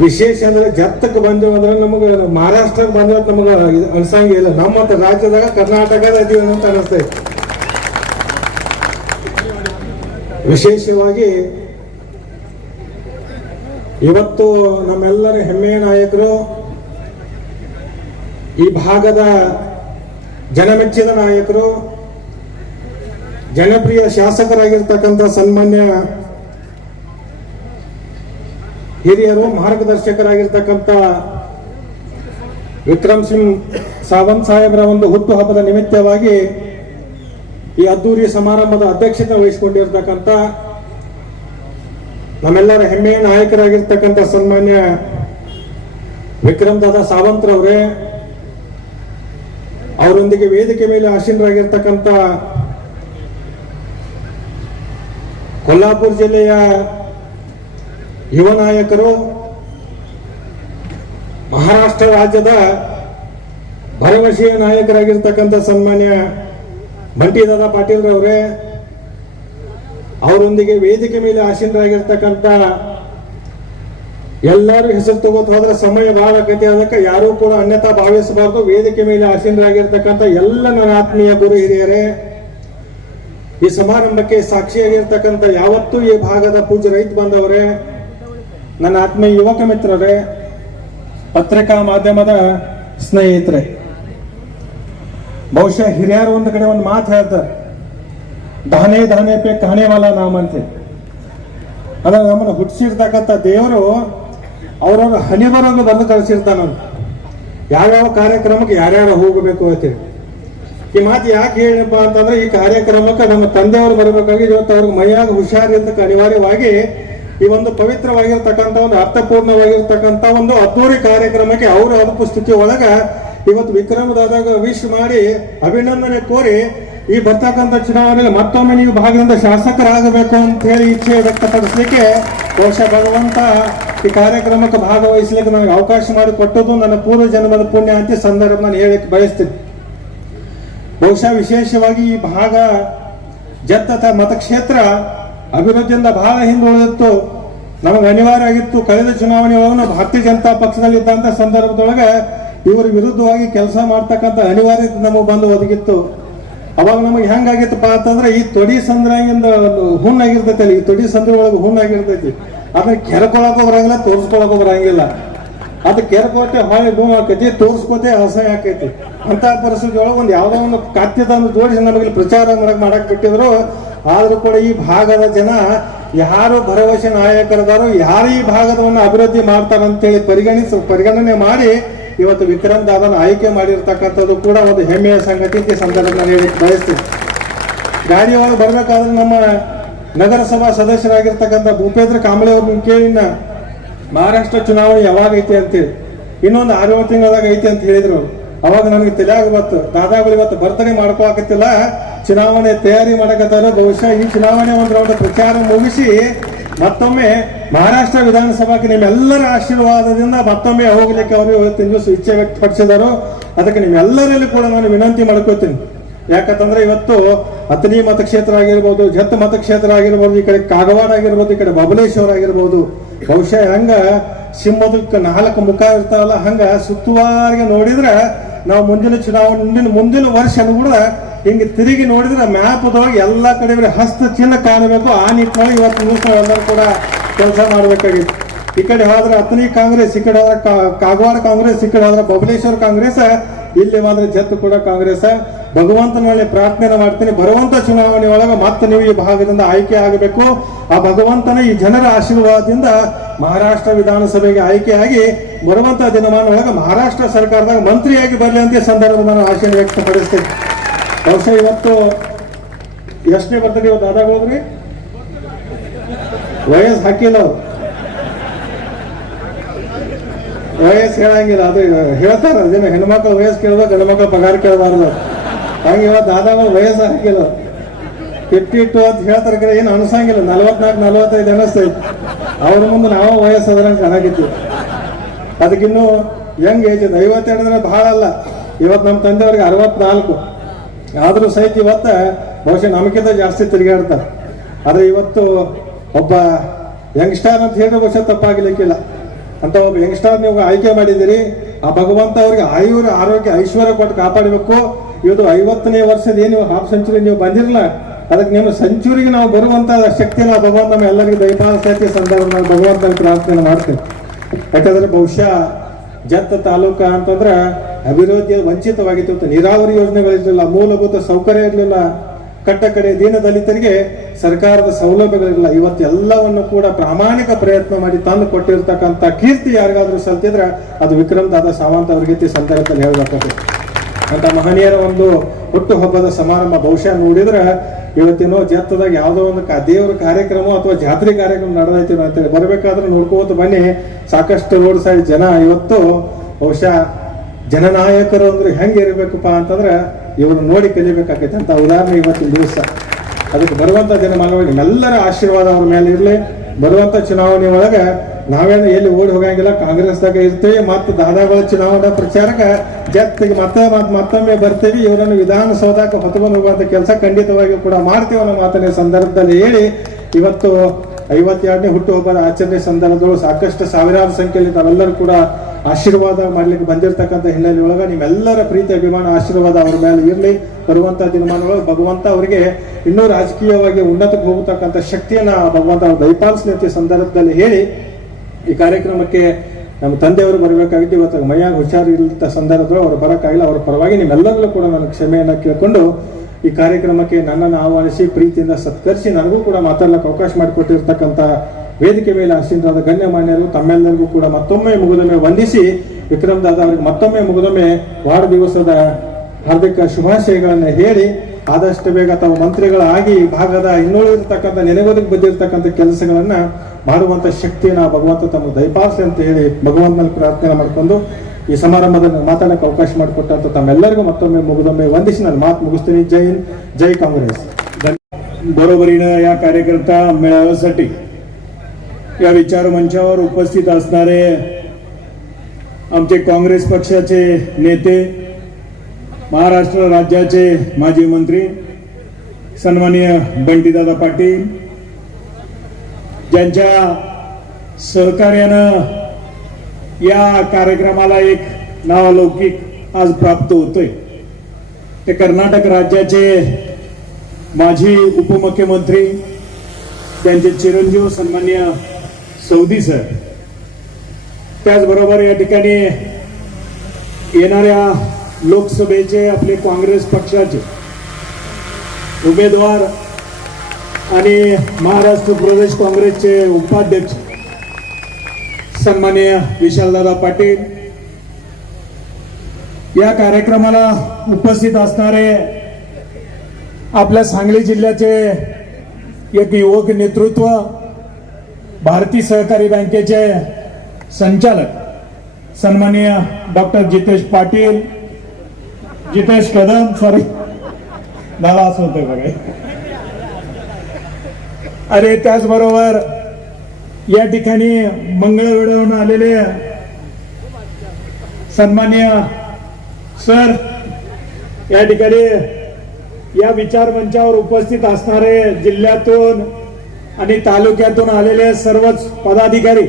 ವಿಶೇಷ ಅಂದ್ರೆ ಜತ್ತಕ್ಕೆ ಬಂದೇವು ಅಂದ್ರೆ ನಮಗೆ ಮಹಾರಾಷ್ಟ್ರಕ್ಕೆ ಬಂದ್ರೆ ನಮಗೆ ಅನ್ಸಂಗಿಲ್ಲ. ನಮ್ಮ ರಾಜ್ಯದಾಗ ಕರ್ನಾಟಕದ ಇದೀವಿ ಅಂತ ಅನಿಸ್ತೈತಿ. ವಿಶೇಷವಾಗಿ ಇವತ್ತು ನಮ್ಮೆಲ್ಲರ ಹೆಮ್ಮೆಯ ನಾಯಕರು, ಈ ಭಾಗದ ಜನಮೆಚ್ಚಿದ ನಾಯಕರು, ಜನಪ್ರಿಯ ಶಾಸಕರಾಗಿರ್ತಕ್ಕಂಥ ಸನ್ಮಾನ್ಯ ಹಿರಿಯರು, ಮಾರ್ಗದರ್ಶಕರಾಗಿರ್ತಕ್ಕಂಥ ವಿಕ್ರಮ್ ಸಿಂಗ್ ಸಾವಂತ್ ಸಾಹೇಬರ ಒಂದು ಹುಟ್ಟುಹಬ್ಬದ ನಿಮಿತ್ತವಾಗಿ ಈ ಅದ್ದೂರಿ ಸಮಾರಂಭದ ಅಧ್ಯಕ್ಷತೆ ವಹಿಸಿಕೊಂಡಿರ್ತಕ್ಕಂಥ ನಮ್ಮೆಲ್ಲರ ಹೆಮ್ಮೆಯ ನಾಯಕರಾಗಿರ್ತಕ್ಕಂಥ ಸನ್ಮಾನ್ಯ ವಿಕ್ರಮ್ ದಾದಾ ಸಾವಂತ್ರವರೇ, ಅವರೊಂದಿಗೆ ವೇದಿಕೆ ಮೇಲೆ ಆಸೀನರಾಗಿರ್ತಕ್ಕಂಥ ಕೊಲ್ಲಾಪುರ ಜಿಲ್ಲೆಯ ಯುವ ನಾಯಕರು, ಮಹಾರಾಷ್ಟ್ರ ರಾಜ್ಯದ ಭರವಸೆಯ ನಾಯಕರಾಗಿರ್ತಕ್ಕಂಥ ಸನ್ಮಾನ್ಯ ಬಂಟಿದಾದಾ ಪಾಟೀಲ್ ರವರೇ, ಅವರೊಂದಿಗೆ ವೇದಿಕೆ ಮೇಲೆ ಆಸೀನರಾಗಿರ್ತಕ್ಕಂಥ ಎಲ್ಲರೂ ಹೆಸರು ತಗೋತ ಹೋದ್ರೆ ಸಮಯ ಬಹಳ ಆಗತ್ತೆ. ಅದಕ್ಕೆ ಯಾರೂ ಕೂಡ ಅನ್ಯತಾ ಭಾವಿಸಬಾರದು. ವೇದಿಕೆ ಮೇಲೆ ಆಸೀನರಾಗಿರ್ತಕ್ಕಂಥ ಎಲ್ಲ ನನ್ನ ಆತ್ಮೀಯ ಗುರು ಹಿರಿಯರೇ, ಈ ಸಮಾರಂಭಕ್ಕೆ ಸಾಕ್ಷಿಯಾಗಿರ್ತಕ್ಕಂಥ ಯಾವತ್ತೂ ಈ ಭಾಗದ ಪೂಜ್ಯ ರೈತ ಬಾಂಧವರೇ, ನನ್ನ ಆತ್ಮೀಯ ಯುವಕ ಮಿತ್ರರೇ, ಪತ್ರಿಕಾ ಮಾಧ್ಯಮದ ಸ್ನೇಹಿತರೆ, ಬಹುಶಃ ಹಿರಿಯರು ಒಂದು ಕಡೆ ಒಂದು ಮಾತು ಹೇಳ್ತಾರೆ, ದಾನೆ ದಾನೆ ಪೇ ಕಾಣೆವಾಲ ನಾಮ ಅಂತ. ಅಂದ್ರೆ ನಮ್ಮನ್ನು ಹುಟ್ಟಿಸಿರ್ತಕ್ಕಂಥ ದೇವರು ಅವ್ರವ್ರ ಹನಿ ಬರೋದು ಬಂದು ಕಳಿಸಿರ್ತಾನ. ಯಾವ್ಯಾವ ಕಾರ್ಯಕ್ರಮಕ್ಕೆ ಯಾರ್ಯಾರು ಹೋಗಬೇಕು ಅಂತೇಳಿ. ಈ ಮಾತು ಯಾಕೆ ಹೇಳಪ್ಪ ಅಂತಂದ್ರೆ, ಈ ಕಾರ್ಯಕ್ರಮಕ್ಕೆ ನಮ್ಮ ತಂದೆಯವರು ಬರಬೇಕಾಗಿ ಇವತ್ತು ಅವ್ರಿಗೆ ಮೈಯಾಗ ಹುಷಾರಿದ್ದಕ್ಕೆ ಅನಿವಾರ್ಯವಾಗಿ ಈ ಒಂದು ಪವಿತ್ರವಾಗಿರ್ತಕ್ಕಂಥ ಒಂದು ಅರ್ಥಪೂರ್ಣವಾಗಿರ್ತಕ್ಕಂಥ ಒಂದು ಅದ್ದೂರಿ ಕಾರ್ಯಕ್ರಮಕ್ಕೆ ಅವರ ಅನುಪಸ್ಥಿತಿ ಒಳಗ ಇವತ್ತು ವಿಕ್ರಮ್ ದಾದಾಗ ವಿಶ್ ಮಾಡಿ ಅಭಿನಂದನೆ ಕೋರಿ ಈ ಬರ್ತಕ್ಕಂಥ ಚುನಾವಣೆಯಲ್ಲಿ ಮತ್ತೊಮ್ಮೆ ನೀವು ಭಾಗದಿಂದ ಶಾಸಕರಾಗಬೇಕು ಅಂತ ಹೇಳಿ ಇಚ್ಛೆ ವ್ಯಕ್ತಪಡಿಸಲಿಕ್ಕೆ ಬಹುಶಃ ಭಗವಂತ ಈ ಕಾರ್ಯಕ್ರಮಕ್ಕೆ ಭಾಗವಹಿಸಲಿಕ್ಕೆ ನನಗೆ ಅವಕಾಶ ಮಾಡಿ ಕೊಟ್ಟದ್ದು ನನ್ನ ಪೂರ್ವ ಜನ್ಮದ ಪುಣ್ಯ ಅಂತ ಸಂದರ್ಭ ನಾನು ಹೇಳಕ್ಕೆ ಬಯಸ್ತೀನಿ. ಬಹುಶಃ ವಿಶೇಷವಾಗಿ ಈ ಭಾಗ ಜತ್ತ ಮತಕ್ಷೇತ್ರ ಅಭಿವೃದ್ಧಿಯಿಂದ ಬಹಳ ಹಿಂದುಳಿದಿತ್ತು. ನಮಗೆ ಅನಿವಾರ್ಯ ಆಗಿತ್ತು. ಕಳೆದ ಚುನಾವಣೆ ಒಳಗೆ ನಾವು ಭಾರತೀಯ ಜನತಾ ಪಕ್ಷದಲ್ಲಿ ಇದ್ದಂತ ಸಂದರ್ಭದೊಳಗೆ ಇವರ ವಿರುದ್ಧವಾಗಿ ಕೆಲಸ ಮಾಡ್ತಕ್ಕಂಥ ಅನಿವಾರ್ಯತೆ ನಮಗೆ ಬಂದು ಒದಗಿತ್ತು. ಅವಾಗ ನಮಗೆ ಹೆಂಗಾಗಿತ್ತಪ್ಪ ಅಂತಂದ್ರೆ, ಈ ತೊಡಿ ಸಂದ್ರಾಗಿಂದ ಹುಣ್ಣಾಗಿರ್ತೈತಿ ಅಲ್ಲಿ, ಈ ತೊಡಿ ಸಂದ್ರ ಒಳಗೆ ಹುಣ್ಣಾಗಿರ್ತೈತಿ. ಅದನ್ನ ಕೆರ್ಕೊಳಕೋ ಬರಂಗಿಲ್ಲ, ತೋರಿಸ್ಕೊಳಕೋ ಬರಂಗಿಲ್ಲ. ಅದು ಕೆರ್ಕೋತೆ ಹೊಳೆ ನೋವು ಆಕೈತಿ, ತೋರಿಸ್ಕೋತೆ ಅಸಹ್ಯ ಆಕೈತಿ. ಅಂತ ಪರಿಸ್ಥಿತಿ ಒಳಗೆ ಒಂದು ಯಾವುದೋ ಒಂದು ಖಾದ್ಯ ತಂದು ಜೋಡಿಸಿ ನಮಗೆ ಪ್ರಚಾರ ಮಾಡಕ್ ಬಿಟ್ಟಿದ್ರು. ಆದ್ರೂ ಕೂಡ ಈ ಭಾಗದ ಜನ ಯಾರು ಭರವಸೆ ನಾಯಕರದಾರೋ, ಯಾರು ಈ ಭಾಗದವನ್ನು ಅಭಿವೃದ್ಧಿ ಮಾಡ್ತಾರಂತೇಳಿ ಪರಿಗಣನೆ ಮಾಡಿ ಇವತ್ತು ವಿಕ್ರಮ್ ದಾದನ ಆಯ್ಕೆ ಮಾಡಿರ್ತಕ್ಕಂಥದ್ದು ಕೂಡ ಒಂದು ಹೆಮ್ಮೆಯ ಸಂಗತಿ ಈ ಸಂದರ್ಭ ನಾನು ಹೇಳಿ ಬಯಸ್ತೀನಿ. ಗಾಡಿ ಒಳಗೆ ಬರ್ಬೇಕಾದ್ರೆ ನಮ್ಮ ನಗರಸಭಾ ಸದಸ್ಯರಾಗಿರ್ತಕ್ಕಂಥ ಭೂಪೇಂದ್ರ ಕಾಂಬಳೆ ಅವ್ರನ್ನ ಕೇಳಿನ ಮಹಾರಾಷ್ಟ್ರ ಚುನಾವಣೆ ಯಾವಾಗ ಐತಿ ಅಂತೇಳಿ, ಇನ್ನೊಂದು 6-7 ತಿಂಗಳಾಗ ಐತಿ ಅಂತ ಹೇಳಿದ್ರು. ಅವಾಗ ನನಗೆ ತಲೆಯಾಗ ಬತ್ತು, ದಾದಾಗಳು ಇವತ್ತು ಬರ್ತಡೇ ಮಾಡ್ಕೋಕತ್ತಿಲ್ಲ, ಚುನಾವಣೆ ತಯಾರಿ ಮಾಡಕತ್ತಾರ. ಬಹುಶಃ ಈ ಚುನಾವಣೆ ಒಂದು ರೌಂಡ್ ಪ್ರಚಾರ ಮುಗಿಸಿ ಮತ್ತೊಮ್ಮೆ ಮಹಾರಾಷ್ಟ್ರ ವಿಧಾನಸಭಾಕ್ಕೆ ನಿಮ್ಮೆಲ್ಲರ ಆಶೀರ್ವಾದದಿಂದ ಮತ್ತೊಮ್ಮೆ ಹೋಗ್ಲಿಕ್ಕೆ ಅವರು ಇವತ್ತಿನ ದಿವಸ ಇಚ್ಛೆ ವ್ಯಕ್ತಪಡಿಸಿದರು. ಅದಕ್ಕೆ ನಿಮ್ಮೆಲ್ಲರಲ್ಲಿ ಕೂಡ ನಾನು ವಿನಂತಿ ಮಾಡ್ಕೋತೀನಿ. ಯಾಕಂತಂದ್ರೆ ಇವತ್ತು ಅತನಿ ಮತಕ್ಷೇತ್ರ ಆಗಿರ್ಬೋದು, ಜತ್ ಮತಕ್ಷೇತ್ರ ಆಗಿರ್ಬೋದು, ಈ ಕಡೆ ಕಾಗವಾಡ ಆಗಿರ್ಬೋದು, ಈ ಕಡೆ ಬಬಲೇಶ್ವರ ಆಗಿರ್ಬೋದು, ಬಹುಶಃ ಹಂಗ ಸಿಂಹದಕ್ಕೆ 4 ಮುಖ ಇರ್ತಾವಲ್ಲ, ಹಂಗ ಸುತ್ತುವಾರಿಗೆ ನೋಡಿದ್ರೆ ನಾವು ಮುಂದಿನ ವರ್ಷ ಕೂಡ ಹಿಂಗೆ ತಿರುಗಿ ನೋಡಿದ್ರೆ ಮ್ಯಾಪ್ದೊಳಗೆ ಎಲ್ಲಾ ಕಡೆ ಹಸ್ತ ಚಿಹ್ನ ಕಾಣಬೇಕು. ಆ ನಿಟ್ಟಿನೊಳಗೆ ಇವತ್ತು ದಿವಸ ಎಲ್ಲರೂ ಕೂಡ ಕೆಲಸ ಮಾಡ್ಬೇಕಾಗಿತ್ತು. ಈ ಕಡೆ ಹೋದ್ರೆ ಅತನಿ ಕಾಂಗ್ರೆಸ್, ಈ ಕಡೆ ಹೋದ್ರೆ ಕಾಗವಾಡ ಕಾಂಗ್ರೆಸ್, ಈ ಕಡೆ ಹೋದ್ರೆ ಬಬಲೇಶ್ವರ ಕಾಂಗ್ರೆಸ್, ಇಲ್ಲಿ ಮಾತ್ರ ಜತ್ ಕೂಡ ಕಾಂಗ್ರೆಸ್. ಭಗವಂತನಲ್ಲಿ ಪ್ರಾರ್ಥನೆ ಮಾಡ್ತೀನಿ, ಬರುವಂತ ಚುನಾವಣೆ ಒಳಗೆ ಮತ್ತೆ ನೀವು ಈ ಭಾಗದಿಂದ ಆಯ್ಕೆ ಆಗಬೇಕು. ಆ ಭಗವಂತನ ಈ ಜನರ ಆಶೀರ್ವಾದದಿಂದ ಮಹಾರಾಷ್ಟ್ರ ವಿಧಾನಸಭೆಗೆ ಆಯ್ಕೆಯಾಗಿ ಬರುವಂತ ದಿನಮಾನ ಒಳಗೆ ಮಹಾರಾಷ್ಟ್ರ ಸರ್ಕಾರದಾಗ ಮಂತ್ರಿಯಾಗಿ ಬರಲಿ ಅಂತ ಸಂದರ್ಭ ನಾನು ಆಶಯ ವ್ಯಕ್ತಪಡಿಸ್ತೇನೆ. ಬಹುಶಃ ಇವತ್ತು ಎಷ್ಟನೇ ಬರ್ತದೆ ಇವತ್ತು ದಾದಾಗೋದ್ರಿ ವಯಸ್ಸು ಹಾಕಿಲ್ಲ, ವಯಸ್ಸು ಹೇಳಂಗಿಲ್ಲ. ಅದು ಹೇಳ್ತಾರ ಅದೇನು ಹೆಣ್ಮಕ್ಳು ವಯಸ್ಸು ಕೇಳ್ಬೇಕು, ಗಂಡ್ಮಕ್ಳು ಪಗಾರ ಕೇಳಬಾರ್ದು. ಹಂಗೆ ಇವತ್ತು ದಾದಾಗಳು ವಯಸ್ಸು ಹಾಕಿಲ್ಲ, 52 ಅಂತ ಹೇಳ್ತಾರೆ. ಕಡೆ ಏನು ಅನ್ಸಂಗಿಲ್ಲ, 44-45 ಅನಿಸ್ತೈತಿ. ಅವ್ರ ಮುಂದೆ ನಾವು ವಯಸ್ಸು ಅದರಂಗೆ ಕಾಣಾಗಿದ್ದೀವಿ. ಅದಕ್ಕಿನ್ನೂ ಯಂಗ್ ಏಜ್ ಇದೆ. 52 ಅಂದ್ರೆ ಬಹಳ ಅಲ್ಲ. ಇವತ್ತು ನಮ್ಮ ತಂದೆಯವ್ರಿಗೆ 64 ಆದರೂ ಸಹಿತ ಇವತ್ತ ಬಹುಶಃ ನಮಗಿಂತ ಜಾಸ್ತಿ ತಿರುಗಾಡ್ತಾರೆ. ಆದ್ರೆ ಇವತ್ತು ಒಬ್ಬ ಯಂಗ್ಸ್ಟಾರ್ ಅಂತ ಹೇಳಿದ್ರೆ ಬಹುಶಃ ತಪ್ಪಾಗಲಿಕ್ಕಿಲ್ಲ. ಅಂತ ಒಬ್ಬ ಯಂಗ್ಸ್ಟಾರ್ ನೀವು ಆಯ್ಕೆ ಮಾಡಿದ್ದೀರಿ. ಆ ಭಗವಂತ ಅವ್ರಿಗೆ ಆರೋಗ್ಯ ಐಶ್ವರ್ಯ ಕೊಟ್ಟು ಕಾಪಾಡಬೇಕು. ಇವತ್ತು 50ನೇ ವರ್ಷದ ಏನು ಹಾಫ್ ಸೆಂಚುರಿ ನೀವು ಬಂದಿರಲ್ಲ, ಅದಕ್ಕೆ ನಿಮ್ಮ ಸೆಂಚುರಿಗೆ ನಾವು ಬರುವಂತ ಶಕ್ತಿನ ಭಗವಂತ ನಮ್ಮ ಎಲ್ಲರಿಗೂ ದಯಪಾಲಿಸಕ್ಕೆ ಸಂದರ್ಭ ನಾವು ಭಗವಂತನ ಪ್ರಾರ್ಥನೆ ಮಾಡ್ತೇವೆ. ಯಾಕಂದ್ರೆ ಬಹುಶಃ ಜತ್ತ ತಾಲೂಕ ಅಂತಂದ್ರೆ ಅಭಿವೃದ್ಧಿ ವಂಚಿತವಾಗಿತ್ತು. ನೀರಾವರಿ ಯೋಜನೆಗಳಿರಲಿಲ್ಲ, ಮೂಲಭೂತ ಸೌಕರ್ಯ ಇರಲಿಲ್ಲ, ಕಟ್ಟ ಕಡೆ ದೀನದಲಿತರಿಗೆ ಸರ್ಕಾರದ ಸೌಲಭ್ಯಗಳಿರಲಿಲ್ಲ. ಇವತ್ತೆಲ್ಲವನ್ನು ಕೂಡ ಪ್ರಾಮಾಣಿಕ ಪ್ರಯತ್ನ ಮಾಡಿ ತಂದು ಕೊಟ್ಟಿರ್ತಕ್ಕಂಥ ಕೀರ್ತಿ ಯಾರಿಗಾದ್ರೂ ಸಲ್ತಿದ್ರೆ ಅದು ವಿಕ್ರಮ್ ದಾದಾ ಸಾವಂತ್ ಅವರಿಗೆ ಸಂದರ್ಭದಲ್ಲಿ ಹೇಳಬೇಕಾಗುತ್ತೆ. ಅಂತ ಮಹನೀಯರ ಒಂದು ಹುಟ್ಟುಹಬ್ಬದ ಸಮಾರಂಭ ಬಹುಶಃ ನೋಡಿದ್ರೆ ಇವತ್ತೇನೋ ಜತ್ತದಾಗ ಯಾವುದೋ ಒಂದು ದೇವರ ಕಾರ್ಯಕ್ರಮ ಅಥವಾ ಜಾತ್ರೆ ಕಾರ್ಯಕ್ರಮ ನಡೆದೈತಿ ಅಂತೇಳಿ ಬರ್ಬೇಕಾದ್ರೆ ನೋಡ್ಕೋತ ಬನ್ನಿ. ಸಾಕಷ್ಟು ರೋಡ್ ಸೈಡ್ ಜನ ಇವತ್ತು ಬಹುಶಃ ಜನನಾಯಕರು ಅಂದ್ರೆ ಹೆಂಗೆ ಇರಬೇಕಪ್ಪ ಅಂತಂದ್ರೆ ಇವರು ನೋಡಿ ಕಲಿಬೇಕಾಗೈತೆ ಅಂತ ಉದಾಹರಣೆ ಇವತ್ತಿನ ದಿವಸ. ಅದಕ್ಕೆ ಬರುವಂತ ದಿನಮಾನವಾಗಿ ನಿಮ್ಮೆಲ್ಲರ ಆಶೀರ್ವಾದ ಅವ್ರ ಮೇಲೆ ಇರಲಿ. ಬರುವಂತ ಚುನಾವಣೆ ಒಳಗೆ ನಾವೇನು ಎಲ್ಲಿ ಓಡಿ ಹೋಗಂಗಿಲ್ಲ, ಕಾಂಗ್ರೆಸ್ದಾಗ ಇರ್ತೇವೆ. ಮತ್ತು ದಾದಾಗಳ ಚುನಾವಣಾ ಪ್ರಚಾರಕ್ಕೆ ಜತ್ತಿಗೆ ಮತ್ತೊಮ್ಮೆ ಬರ್ತೇವೆ. ಇವರನ್ನು ವಿಧಾನಸೌಧಕ್ಕೆ ಹೊತ್ತುಕೊಂಡು ಹೋಗುವಂತ ಕೆಲಸ ಖಂಡಿತವಾಗಿ ಕೂಡ ಮಾಡ್ತೇವೆ ಅನ್ನೋ ಮಾತನ್ನ ಸಂದರ್ಭದಲ್ಲಿ ಹೇಳಿ, ಇವತ್ತು 52ನೇ ಹುಟ್ಟುಹಬ್ಬದ ಆಚರಣೆ ಸಂದರ್ಭದೊಳಗೆ ಸಾಕಷ್ಟು ಸಾವಿರಾರು ಸಂಖ್ಯೆಯಲ್ಲಿ ತಾವೆಲ್ಲರೂ ಕೂಡ ಆಶೀರ್ವಾದ ಮಾಡ್ಲಿಕ್ಕೆ ಬಂದಿರತಕ್ಕಂಥ ಹಿನ್ನೆಲೆ ಒಳಗೆ ನಿಮ್ಮೆಲ್ಲರ ಪ್ರೀತಿ ಅಭಿಮಾನ ಆಶೀರ್ವಾದ ಅವ್ರ ಮೇಲೆ ಇರಲಿ. ಬರುವಂತ ದಿನಮಾನಗಳು ಭಗವಂತ ಅವರಿಗೆ ಇನ್ನೂ ರಾಜಕೀಯವಾಗಿ ಉನ್ನತಕ್ಕೆ ಹೋಗತಕ್ಕಂಥ ಶಕ್ತಿಯನ್ನ ಭಗವಂತ ಅವ್ರು ದಯಪಾಲಿಸಲಿ ಸಂದರ್ಭದಲ್ಲಿ ಹೇಳಿ, ಈ ಕಾರ್ಯಕ್ರಮಕ್ಕೆ ನಮ್ಮ ತಂದೆಯವರು ಬರಬೇಕಾಗಿತ್ತು. ಇವತ್ತು ಮೈಯಾಗ ಹುಷಾರಿಲ್ಲದ ಸಂದರ್ಭದಲ್ಲಿ ಅವರು ಬರೋಕ್ಕಾಗಿಲ್ಲ. ಅವರ ಪರವಾಗಿ ನಿಮ್ಮೆಲ್ಲರಲ್ಲೂ ಕೂಡ ನಾನು ಕ್ಷಮೆಯನ್ನ ಕೇಳಿಕೊಂಡು ಈ ಕಾರ್ಯಕ್ರಮಕ್ಕೆ ನನ್ನನ್ನು ಆಹ್ವಾನಿಸಿ ಪ್ರೀತಿಯಿಂದ ಸತ್ಕರಿಸಿ ನನಗೂ ಕೂಡ ಮಾತಾಡ್ಲಿಕ್ಕೆ ಅವಕಾಶ ಮಾಡಿಕೊಟ್ಟಿರ್ತಕ್ಕಂಥ ವೇದಿಕೆ ಮೇಲೆ ಆಸೀನರಾದ ಗಣ್ಯಮಾನ್ಯರು ತಮ್ಮೆಲ್ಲರಿಗೂ ಕೂಡ ಮತ್ತೊಮ್ಮೆ ಮುಗಿದೊಮ್ಮೆ ವಂದಿಸಿ, ವಿಕ್ರಮ್ ದಾದಾ ಅವರಿಗೆ ಮತ್ತೊಮ್ಮೆ ಮುಗಿದೊಮ್ಮೆ ವಾರ ದಿವಸದ ಹಾರ್ದಿಕ ಶುಭಾಶಯಗಳನ್ನು ಹೇಳಿ, ಆದಷ್ಟು ಬೇಗ ತಾವು ಮಂತ್ರಿಗಳಾಗಿ ಈ ಭಾಗದ ಇನ್ನುಳಿದಿರ್ತಕ್ಕಂಥ ನೆನೆಗೋದಕ್ಕೆ ಬಂದಿರತಕ್ಕಂಥ ಕೆಲಸಗಳನ್ನ ಮಾಡುವಂತ ಶಕ್ತಿಯನ್ನ ಭಗವಂತ ತಮ್ಮ ದಯಪಾಲಿಸಿ ಅಂತ ಹೇಳಿ ಭಗವಂತನಲ್ಲಿ ಪ್ರಾರ್ಥನೆ ಮಾಡಿಕೊಂಡು ಈ समारंभात माताडಕ್ಕೆ ಅವಕಾಶ ಮಾಡಿಕೊಟ್ಟಂತ ತಮ್ಮೆಲ್ಲರಿಗೂ ಮತ್ತೊಮ್ಮೆ ಮುಗಿದೊಮ್ಮೆ ವಂದಿಸಿ ನಾನು ಮಾತು ಮುಗಿಸ್ತೀನಿ. जय हिंद, जय काँग्रेस. बरोबरीनं या कार्यकर्ता मेळाव्यासाठी या विचार मंचावर उपस्थित असणारे आमचे काँग्रेस पक्षाचे नेते, महाराष्ट्र राज्याचे माजी मंत्री सन्माननीय बंटीदादा पाटील, ज्यांच्या सहकार्यानं या कार्यक्रमाला एक नावलौकिक आज प्राप्त होतोय, ते कर्नाटक राज्याचे माजी उपमुख्यमंत्री त्यांचे चिरंजीव सन्माननीय सौदी सर, त्याचबरोबर या ठिकाणी येणाऱ्या लोकसभेचे आपले काँग्रेस पक्षाचे उमेदवार आणि महाराष्ट्र प्रदेश काँग्रेसचे उपाध्यक्ष सन्माननीय विशालदादा पाटील, या कार्यक्रमाला उपस्थित असणारे आपल्या सांगली जिल्ह्याचे एक युवक नेतृत्व, भारतीय सहकारी बँकेचे संचालक सन्माननीय डॉक्टर जितेश पाटील, जितेश कदम, सॉरी मला असं होतं बघा. अरे त्याचबरोबर या ठिकाणी मंगळवेढावरून आलेले सन्माननीय सर, या ठिकाणी या विचार मंचावर उपस्थित असणारे जिल्ह्यातून आणि तालुक्यातून आलेले सर्वच पदाधिकारी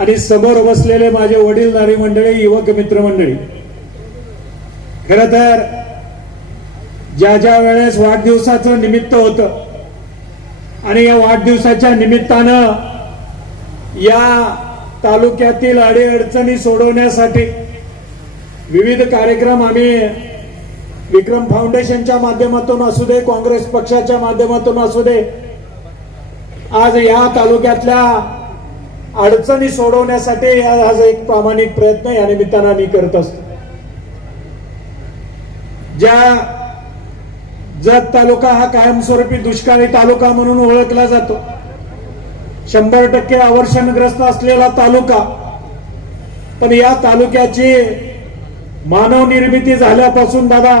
आणि समोर बसलेले माझे वडीलधारी मंडळी, युवक मित्रमंडळी, खरं तर ज्या ज्या वेळेस वाढदिवसाचं निमित्त होतं आणि या वाढदिवसाच्या निमित्तानं या तालुक्यातील अडीअडचणी सोडवण्यासाठी विविध कार्यक्रम आम्ही विक्रम फाउंडेशनच्या माध्यमातून असू दे, काँग्रेस पक्षाच्या माध्यमातून असू दे, आज या तालुक्यातल्या अडचणी सोडवण्यासाठी आज एक प्रामाणिक प्रयत्न या निमित्तानं आम्ही करत असतो. ज्या जत तालुका हा कायमस्वरूपी दुष्काळी तालुका म्हणून ओळखला जातो, 100% अवर्षणग्रस्त असलेला तालुका, पण या तालुक्याची मानव निर्मिती झाल्यापासून दादा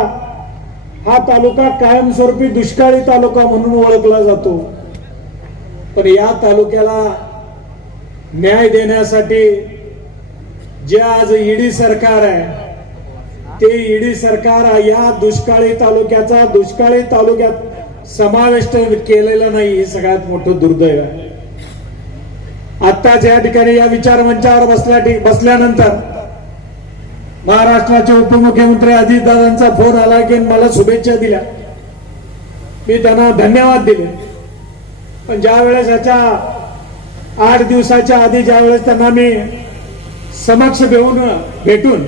हा तालुका कायमस्वरूपी दुष्काळी तालुका म्हणून ओळखला जातो. पण या तालुक्याला न्याय देण्यासाठी जे आज ईडी सरकार आहे ते ईडी सरकार या दुष्काळी तालुक्यात समाविष्ट केलेलं नाही, हे सगळ्यात मोठं दुर्दैव आहे. आत्ताच या ठिकाणी या विचारमंचावर बसल्यानंतर महाराष्ट्राचे उपमुख्यमंत्री अजितदादांचा फोन आला की मला शुभेच्छा दिल्या. मी त्यांना धन्यवाद दिले. पण ज्या वेळेस याच्या 8 दिवसाच्या आधी ज्या वेळेस त्यांना मी समक्ष भेटून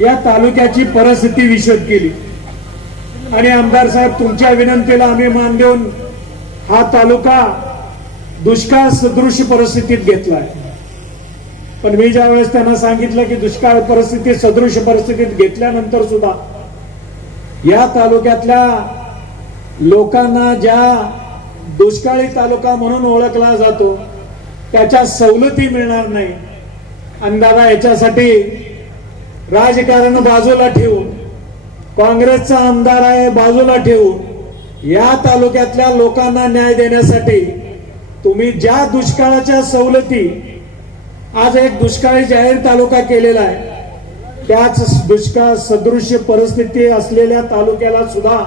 या तालुक्याची परिस्थिती विशद केली आणि आमदार साहेब तुमच्या विनंतीला आम्ही मान देऊन हा तालुका दुष्काळ सदृश परिस्थितीत घेतलाय. पण मी ज्या वेळेस त्यांना सांगितलं की दुष्काळ परिस्थिती सदृश परिस्थितीत घेतल्यानंतर सुद्धा या तालुक्यातल्या लोकांना ज्या दुष्काळी तालुका म्हणून ओळखला जातो त्याच्या सवलती मिळणार नाही. आणि दादा याच्यासाठी राजकारण बाजूला ठेवून, काँग्रेसचा आमदार आहे बाजूला ठेवून या तालुक्यातल्या लोकांना न्याय देण्यासाठी तुम्ही ज्या दुष्काळाच्या सवलती आज एक दुष्काळी जाहीर तालुका केलेला आहे त्याच दुष्काळ सदृश परिस्थिती असलेल्या तालुक्याला सुद्धा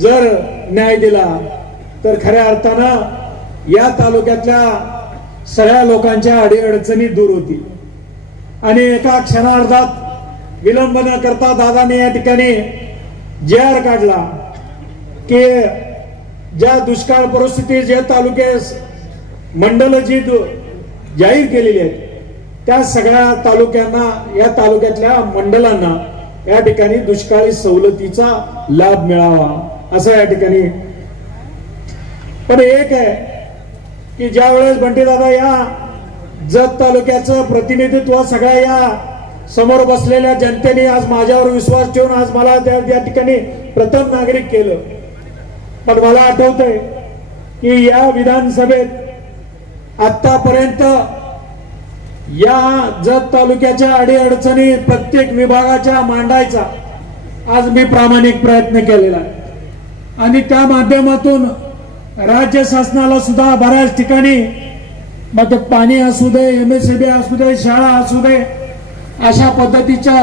जर न्याय दिला तर खऱ्या अर्थानं या तालुक्यातल्या सगळ्या लोकांच्या अडीअडचणी दूर होतील. आणि एका क्षणार्धात विलंब न करता दादाने या ठिकाणी JR काढला की ज्या दुष्काळ परिस्थिती जे तालुके मंडल जी जाहीर केलेली आहेत त्या सगळ्या तालुक्यांना, या तालुक्यातल्या मंडलांना या ठिकाणी दुष्काळी सवलतीचा लाभ मिळावा असं या ठिकाणी. पण एक आहे की ज्या वेळेस बंटी दादा या जत तालुक्याचं प्रतिनिधित्व सगळ्या या समोर बसलेल्या जनतेने आज माझ्यावर विश्वास ठेवून आज मला त्या ठिकाणी प्रथम नागरिक केलं. पण मला आठवतंय की या विधानसभेत आतापर्यंत या जत तालुक्याच्या अडीअडचणी प्रत्येक विभागाच्या मांडायचा आज मी प्रामाणिक प्रयत्न केलेला आहे. आणि त्या माध्यमातून राज्य शासनाला सुद्धा बऱ्याच ठिकाणी मग पाणी असू दे, MSCB असू दे, शाळा असू दे, अशा पद्धतीच्या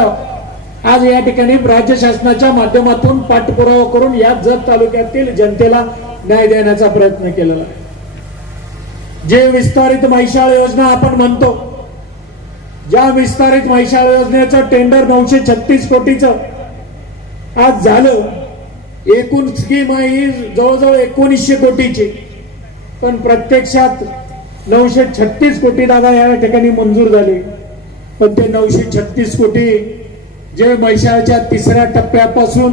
आज या ठिकाणी राज्य शासनाच्या माध्यमातून पाठपुरावा करून या जत तालुक्यातील जनतेला न्याय देण्याचा प्रयत्न केलेला आहे. जे विस्तारित म्हैसाळ योजना आपण म्हणतो, ज्या विस्तारित म्हैसाळ योजनेचं टेंडर 936 कोटीचं आज झालं. एकूण स्कीम आहे ही जवळजवळ 1900 कोटीची, पण प्रत्यक्षात 936 कोटी दादा या ठिकाणी मंजूर झाले. पण ते 936 कोटी जे म्हैसाळच्या 3ऱ्या टप्प्यापासून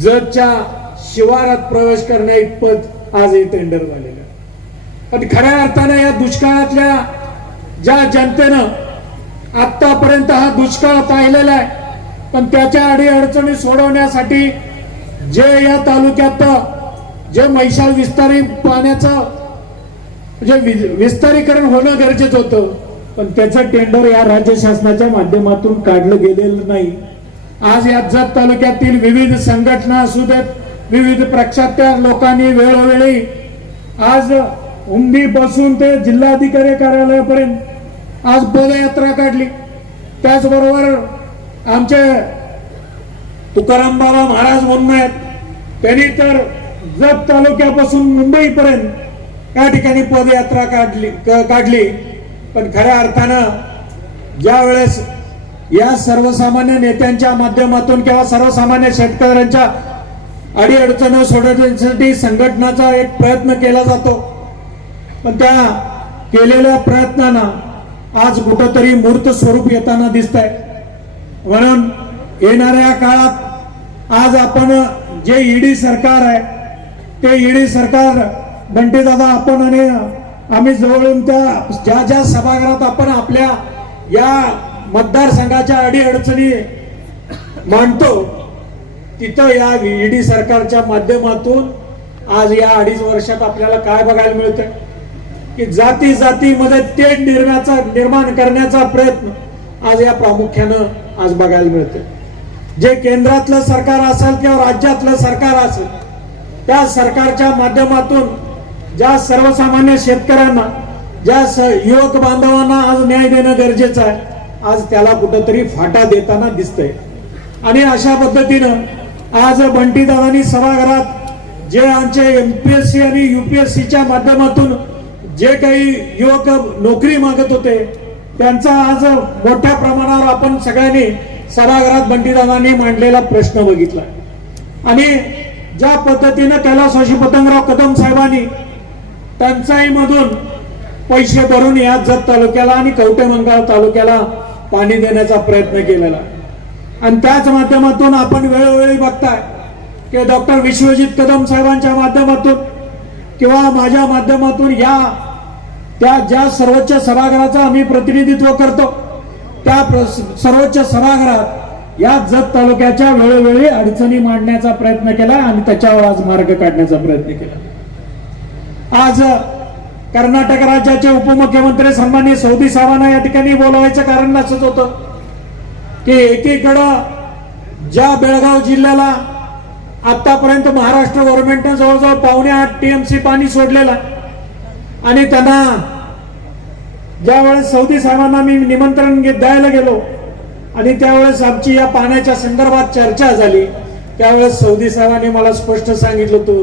जतच्या शिवारात प्रवेश करण्या इतपत आज हे टेंडर झालेलं. पण खऱ्या अर्थानं या दुष्काळातल्या ज्या जनतेनं आतापर्यंत हा दुष्काळ पाहिलेला आहे, पण त्याच्या अडीअडचणी सोडवण्यासाठी जे या तालुक्यात जे म्हैसाळ विस्तारी पाण्याचं जे विस्तारीकरण होणं गरजेचं होतं, पण त्याचं टेंडर या राज्य शासनाच्या माध्यमातून काढलं गेलेलं नाही. आज या जत तालुक्यातील विविध संघटना असू देत, विविध पक्षाच्या लोकांनी वेळोवेळी आज उमदीपासून ते जिल्हाधिकारी कार्यालयापर्यंत आज पदयात्रा काढली. त्याचबरोबर आमचे तुकाराम बाबा महाराज म्हणून आहेत, त्यांनी तर जत तालुक्यापासून मुंबईपर्यंत या ठिकाणी पदयात्रा काढली. पण खऱ्या अर्थानं ज्या वेळेस या सर्वसामान्य नेत्यांच्या माध्यमातून किंवा सर्वसामान्य शेतकऱ्यांच्या अडीअडचणी सोडवण्यासाठी संघटनाचा एक प्रयत्न केला जातो, पण त्या केलेल्या प्रयत्नांना आज कुठंतरी मूर्त स्वरूप येताना दिसत आहे. म्हणून येणाऱ्या काळात आज आपण जे ईडी सरकार आहे ते ईडी सरकार बंटी दादा आपण आणि आम्ही जवळून त्या ज्या सभागृहात आपण आपल्या या मतदारसंघाच्या अडीअडचणी मांडतो तिथं या ईडी सरकारच्या माध्यमातून आज या 2.5 वर्षात आपल्याला काय बघायला मिळतंय की जाती जातीमध्ये तेढ निर्माण करण्याचा प्रयत्न आज या प्रामुख्यानं आज बघायला मिळतोय. जे केंद्रातलं सरकार असेल किंवा राज्यातलं सरकार असेल त्या सरकारच्या माध्यमातून ज्या सर्वसामान्य शेतकऱ्यांना ज्या युवक बांधवांना आज न्याय देणं गरजेचं आहे, आज त्याला कुठंतरी फाटा देताना दिसतंय. आणि अशा पद्धतीनं आज बंटीदादांनी सभागृहात जे आमचे एमपीएससी आणि युपीएससीच्या माध्यमातून जे काही युवक नोकरी मागत होते त्यांचा आज मोठ्या प्रमाणावर आपण सगळ्यांनी सभागृहात बंटीदादांनी मांडलेला प्रश्न बघितला. आणि ज्या पद्धतीनं कैलासवासी पतंगराव कदम साहेबांनी टंचाईमधून पैसे भरून या जत तालुक्याला आणि कवठेमंकाळ तालुक्याला पाणी देण्याचा प्रयत्न केलेला आहे. आणि त्याच माध्यमातून आपण वेळोवेळी बघताय की डॉक्टर विश्वजित कदम साहेबांच्या माध्यमातून किंवा माझ्या माध्यमातून त्या ज्या सर्वोच्च सभागृहाचं आम्ही प्रतिनिधित्व करतो त्या सर्वोच्च सभागृहात या जत तालुक्याच्या वेळोवेळी अडचणी मांडण्याचा प्रयत्न केला आणि त्याच्यावर आज मार्ग काढण्याचा प्रयत्न केला. आज कर्नाटक राज्याचे उपमुख्यमंत्री सन्माननीय सौदी साहेबांना या ठिकाणी बोलवायचं कारण असंच होतं की एकीकडं ज्या बेळगाव जिल्ह्याला आतापर्यंत महाराष्ट्र गव्हर्नमेंटनं जवळजवळ 8.25 TMC पाणी सोडलेलं आणि त्यांना ज्यावेळेस सौदी साहेबांना मी निमंत्रण द्यायला गेलो आणि त्यावेळेस आमची या पाण्याच्या संदर्भात चर्चा झाली, त्यावेळेस सौदी साहेबांनी मला स्पष्ट सांगितलं होतं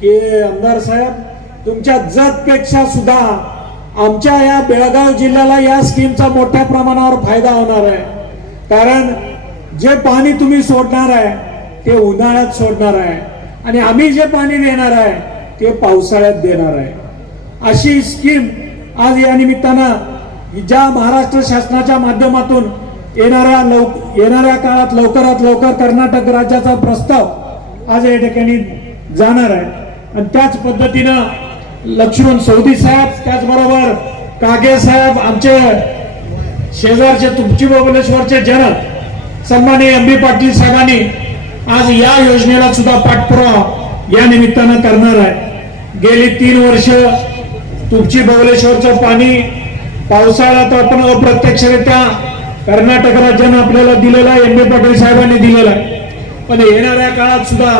की आमदार साहेब, तुमच्या जतपेक्षा सुद्धा आमच्या या बेळगाव जिल्ह्याला या स्कीमचा मोठ्या प्रमाणावर फायदा होणार आहे. कारण जे पाणी तुम्ही सोडणार आहे ते उन्हाळ्यात सोडणार आहे आणि आम्ही जे पाणी देणार आहे ते पावसाळ्यात देणार आहे. अशी स्कीम आज या निमित्तानं ज्या महाराष्ट्र शासनाच्या माध्यमातून येणाऱ्या काळात लवकरात लवकर कर्नाटक राज्याचा प्रस्ताव आज या ठिकाणी जाणार आहे. आणि त्याच पद्धतीनं लक्ष्मण सौदी साहेब, त्याचबरोबर कागे साहेब, आमचे शेजारचे तुमची बबलेश्वरचे जनक सन्माननीय MB पाटील साहेबांनी आज या योजनेला सुद्धा पाठपुरावा या निमित्तानं करणार आहे. गेली 3 वर्ष तुमची बबलेश्वरचं पाणी पावसाळ्यात आपण अप्रत्यक्षरित्या कर्नाटक राज्यानं आपल्याला दिलेला आहे, MB पाटील साहेबांनी दिलेला आहे. पण येणाऱ्या काळात सुद्धा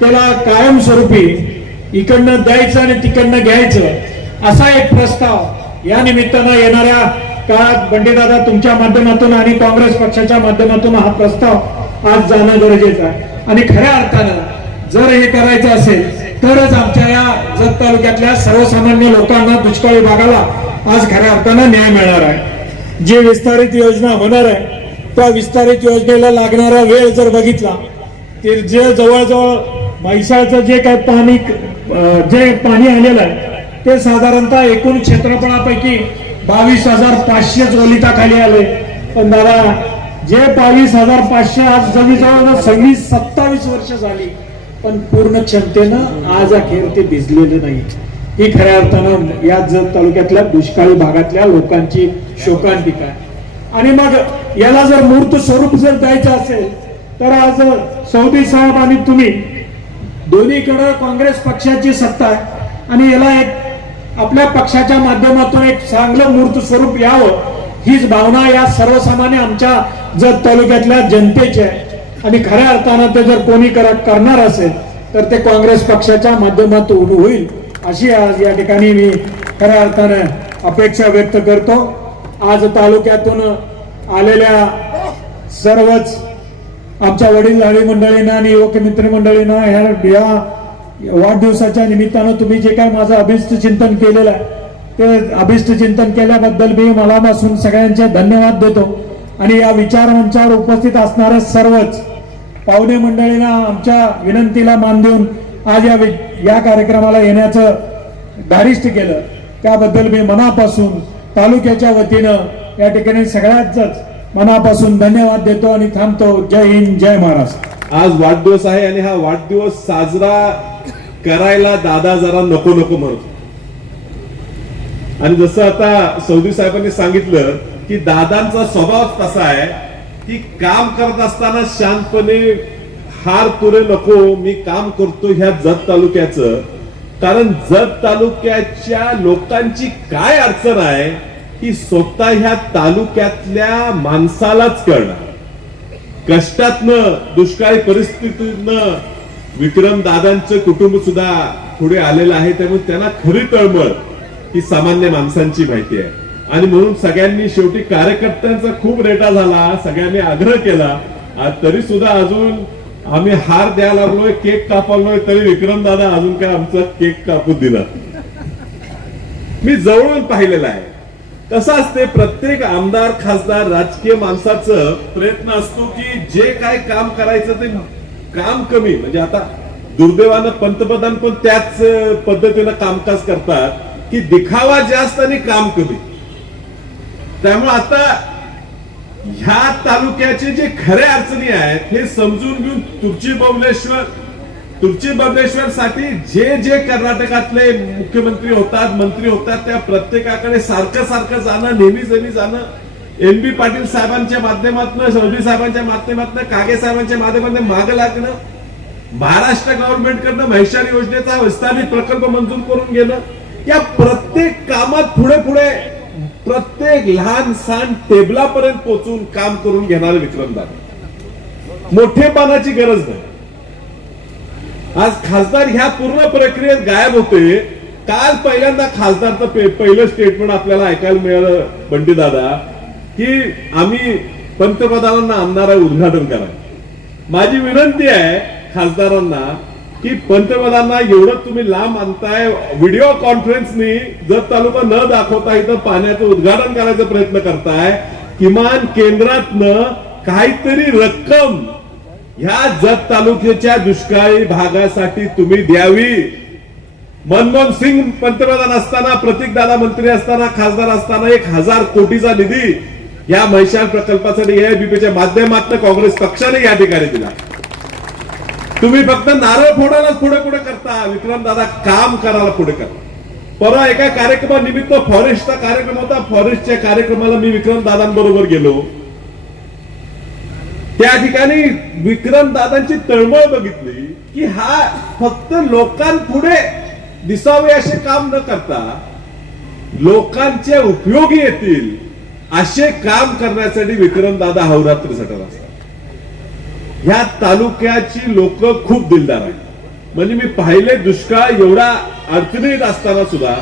त्याला कायमस्वरूपी इकडनं द्यायचं आणि तिकडनं घ्यायचं असा एक प्रस्ताव या निमित्तानं येणाऱ्या काळात बंटीदादा तुमच्या माध्यमातून आणि काँग्रेस पक्षाच्या माध्यमातून हा प्रस्ताव आज जाणं गरजेचं आहे. आणि खऱ्या अर्थानं जर हे करायचं असेल तरच आमच्या या जत तालुक्यातल्या सर्वसामान्य लोकांना, दुष्काळी भागाला आज खऱ्या अर्थानं न्याय मिळणार आहे. जी विस्तारित योजना होणार आहे त्या विस्तारित योजनेला लागणारा वेळ जर बघितला तर जे जवळजवळ म्हैसाळचं जे काही पाणी आलेलं आहे ते साधारणतः एकूण क्षेत्रफळापैकी 22,500 ओलिताखाली आले. पण दादा, जे 22,500 आज जवळजवळ 27 वर्ष झाली पण पूर्ण क्षमतेनं आज अखेर ते भिजलेले नाही. ही खऱ्या अर्थानं या जत तालुक्यातल्या दुष्काळी भागातल्या लोकांची शोकांतिका आहे. आणि मग याला जर मूर्त स्वरूप जर द्यायचं असेल तर आज सौदी साहेब आणि तुम्ही दोन्हीकडे काँग्रेस पक्षाची सत्ता आहे आणि याला एक आपल्या पक्षाच्या माध्यमातून एक चांगलं मूर्त स्वरूप यावं हीच भावना या सर्वसामान्य आमच्या जत तालुक्यातल्या जनतेची आहे. आणि खऱ्या अर्थानं ते जर कोणी करणार असेल तर ते काँग्रेस पक्षाच्या माध्यमातून होईल अशी आज या ठिकाणी मी खऱ्या अर्थानं अपेक्षा व्यक्त करतो. आज तालुक्यातून आलेल्या सर्वच आमच्या वडीलधारी मंडळींना आणि युवक मित्र मंडळींना या वाढदिवसाच्या निमित्तानं तुम्ही जे काय माझं अभिष्ट चिंतन केलेलं आहे ते अभिष्ट चिंतन केल्याबद्दल मी मनापासून सगळ्यांचे धन्यवाद देतो. आणि या विचार मंचावर उपस्थित असणाऱ्या सर्वच पाहुणे मंडळींना आमच्या विनंतीला मान देऊन आज या कार्यक्रमाला येण्याचं धारिष्ट केलं त्याबद्दल मी मनापासून तालुक्याच्या वतीनं या ठिकाणी सगळ्याच मनापासून धन्यवाद देतो आणि थांबतो. जय हिंद, जय महाराष्ट्र. आज वाढदिवस आहे आणि हा वाढदिवस साजरा करायला दादा जरा नको नको म्हणतो. आणि जसं आता सौदी साहेबांनी सांगितलं की दादांचा स्वभाव तसा आहे की काम करत असताना शांतपणे हार तुरे नको, मी काम करतो ह्या जत तालुक्याचं. कारण जत तालुक्याच्या लोकांची काय अडचण आहे ही स्वतः ह्या तालुक्यातल्या माणसालाच कळणार. कष्टातनं, दुष्काळी परिस्थितीतनं विक्रम दादांचं कुटुंब सुद्धा पुढे आलेलं आहे. त्यामुळे त्यांना खरी तळमळ ही सामान्य माणसांची माहिती आहे. आणि म्हणून सगळ्यांनी शेवटी कार्यकर्त्यांचा खूप रेटा झाला, सगळ्यांनी आग्रह केला. तरी सुद्धा अजून आम्ही हार द्यायला लागलोय, केक कापलोय, तरी विक्रम दादा अजून काय आमचा केक कापू दिला. मी जवळून पाहिलेलं आहे. कसं असते, प्रत्येक आमदार खासदार राजकीय माणसाचं प्रयत्न असतो की जे काय काम करायचं ते काम कमी, म्हणजे आता दुर्दैवानं पंतप्रधान पण त्याच पद्धतीनं कामकाज करतात की दिखावा जास्त आणि काम कमी. त्यामुळे आता ह्या तालुक्याचे जे खऱ्या अडचणी आहेत हे समजून घेऊन तुर्ची बबलेश्वर साठी जे जे कर्नाटकातले मुख्यमंत्री होतात, मंत्री होतात, त्या प्रत्येकाकडे सारखं जाणं, नेहमी जाणं, NB पाटील साहेबांच्या माध्यमातून, चौधरी साहेबांच्या माध्यमातून, कागे साहेबांच्या माध्यमातून मागं लागणं, महाराष्ट्र गव्हर्नमेंट कडनं म्हैसाळ योजनेचा विस्तारित प्रकल्प मंजूर करून घेणं, या प्रत्येक कामात पुढे प्रत्येक लहान सहान टेबलापर्यंत पोहोचून काम करून घेणारे विक्रमदादा. मोठेपणाची गरज नाही. आज खासदार ह्या पूर्ण प्रक्रियेत गायब होते. काल पहिल्यांदा खासदारचं पहिलं स्टेटमेंट आपल्याला ऐकायला मिळालं बंटी दादा, की आम्ही पंतप्रधानांना आणणारा उद्घाटन करा. माझी विनंती आहे खासदारांना की पंतप्रधानांना एवढं तुम्ही लांब आणताय, व्हिडिओ कॉन्फरन्सनी जत तालुका न दाखवता इथं पाण्याचं उद्घाटन करायचा प्रयत्न करताय, किमान केंद्रातनं काहीतरी रक्कम ह्या जत तालुक्याच्या दुष्काळी भागासाठी तुम्ही द्यावी. मनमोहन सिंग पंतप्रधान असताना, प्रतीक दादा मंत्री असताना, खासदार असताना 1000 कोटीचा निधी या म्हैसाळ प्रकल्पासाठी AIBPच्या माध्यमातून काँग्रेस पक्षाने या ठिकाणी दिला. तुम्ही फक्त नारळ फोडायलाच पुढे करता, विक्रमदादा काम करायला पुढे करता. परवा एका कार्यक्रमानिमित्त फॉरेस्टचा कार्यक्रम होता, फॉरेस्टच्या कार्यक्रमाला मी विक्रमदादांबरोबर गेलो. त्या ठिकाणी विक्रमदादांची तळमळ बघितली की हा फक्त लोकांपुढे दिसावे असे काम न करता लोकांच्या उपयोगी येतील असे काम करण्यासाठी विक्रमदादा अहोरात्र झटत असतात. ह्या तालुक्याची लोक खूप दिलदार आहेत. म्हणजे मी पाहिले दुष्काळ एवढा अडचणीत असताना सुद्धा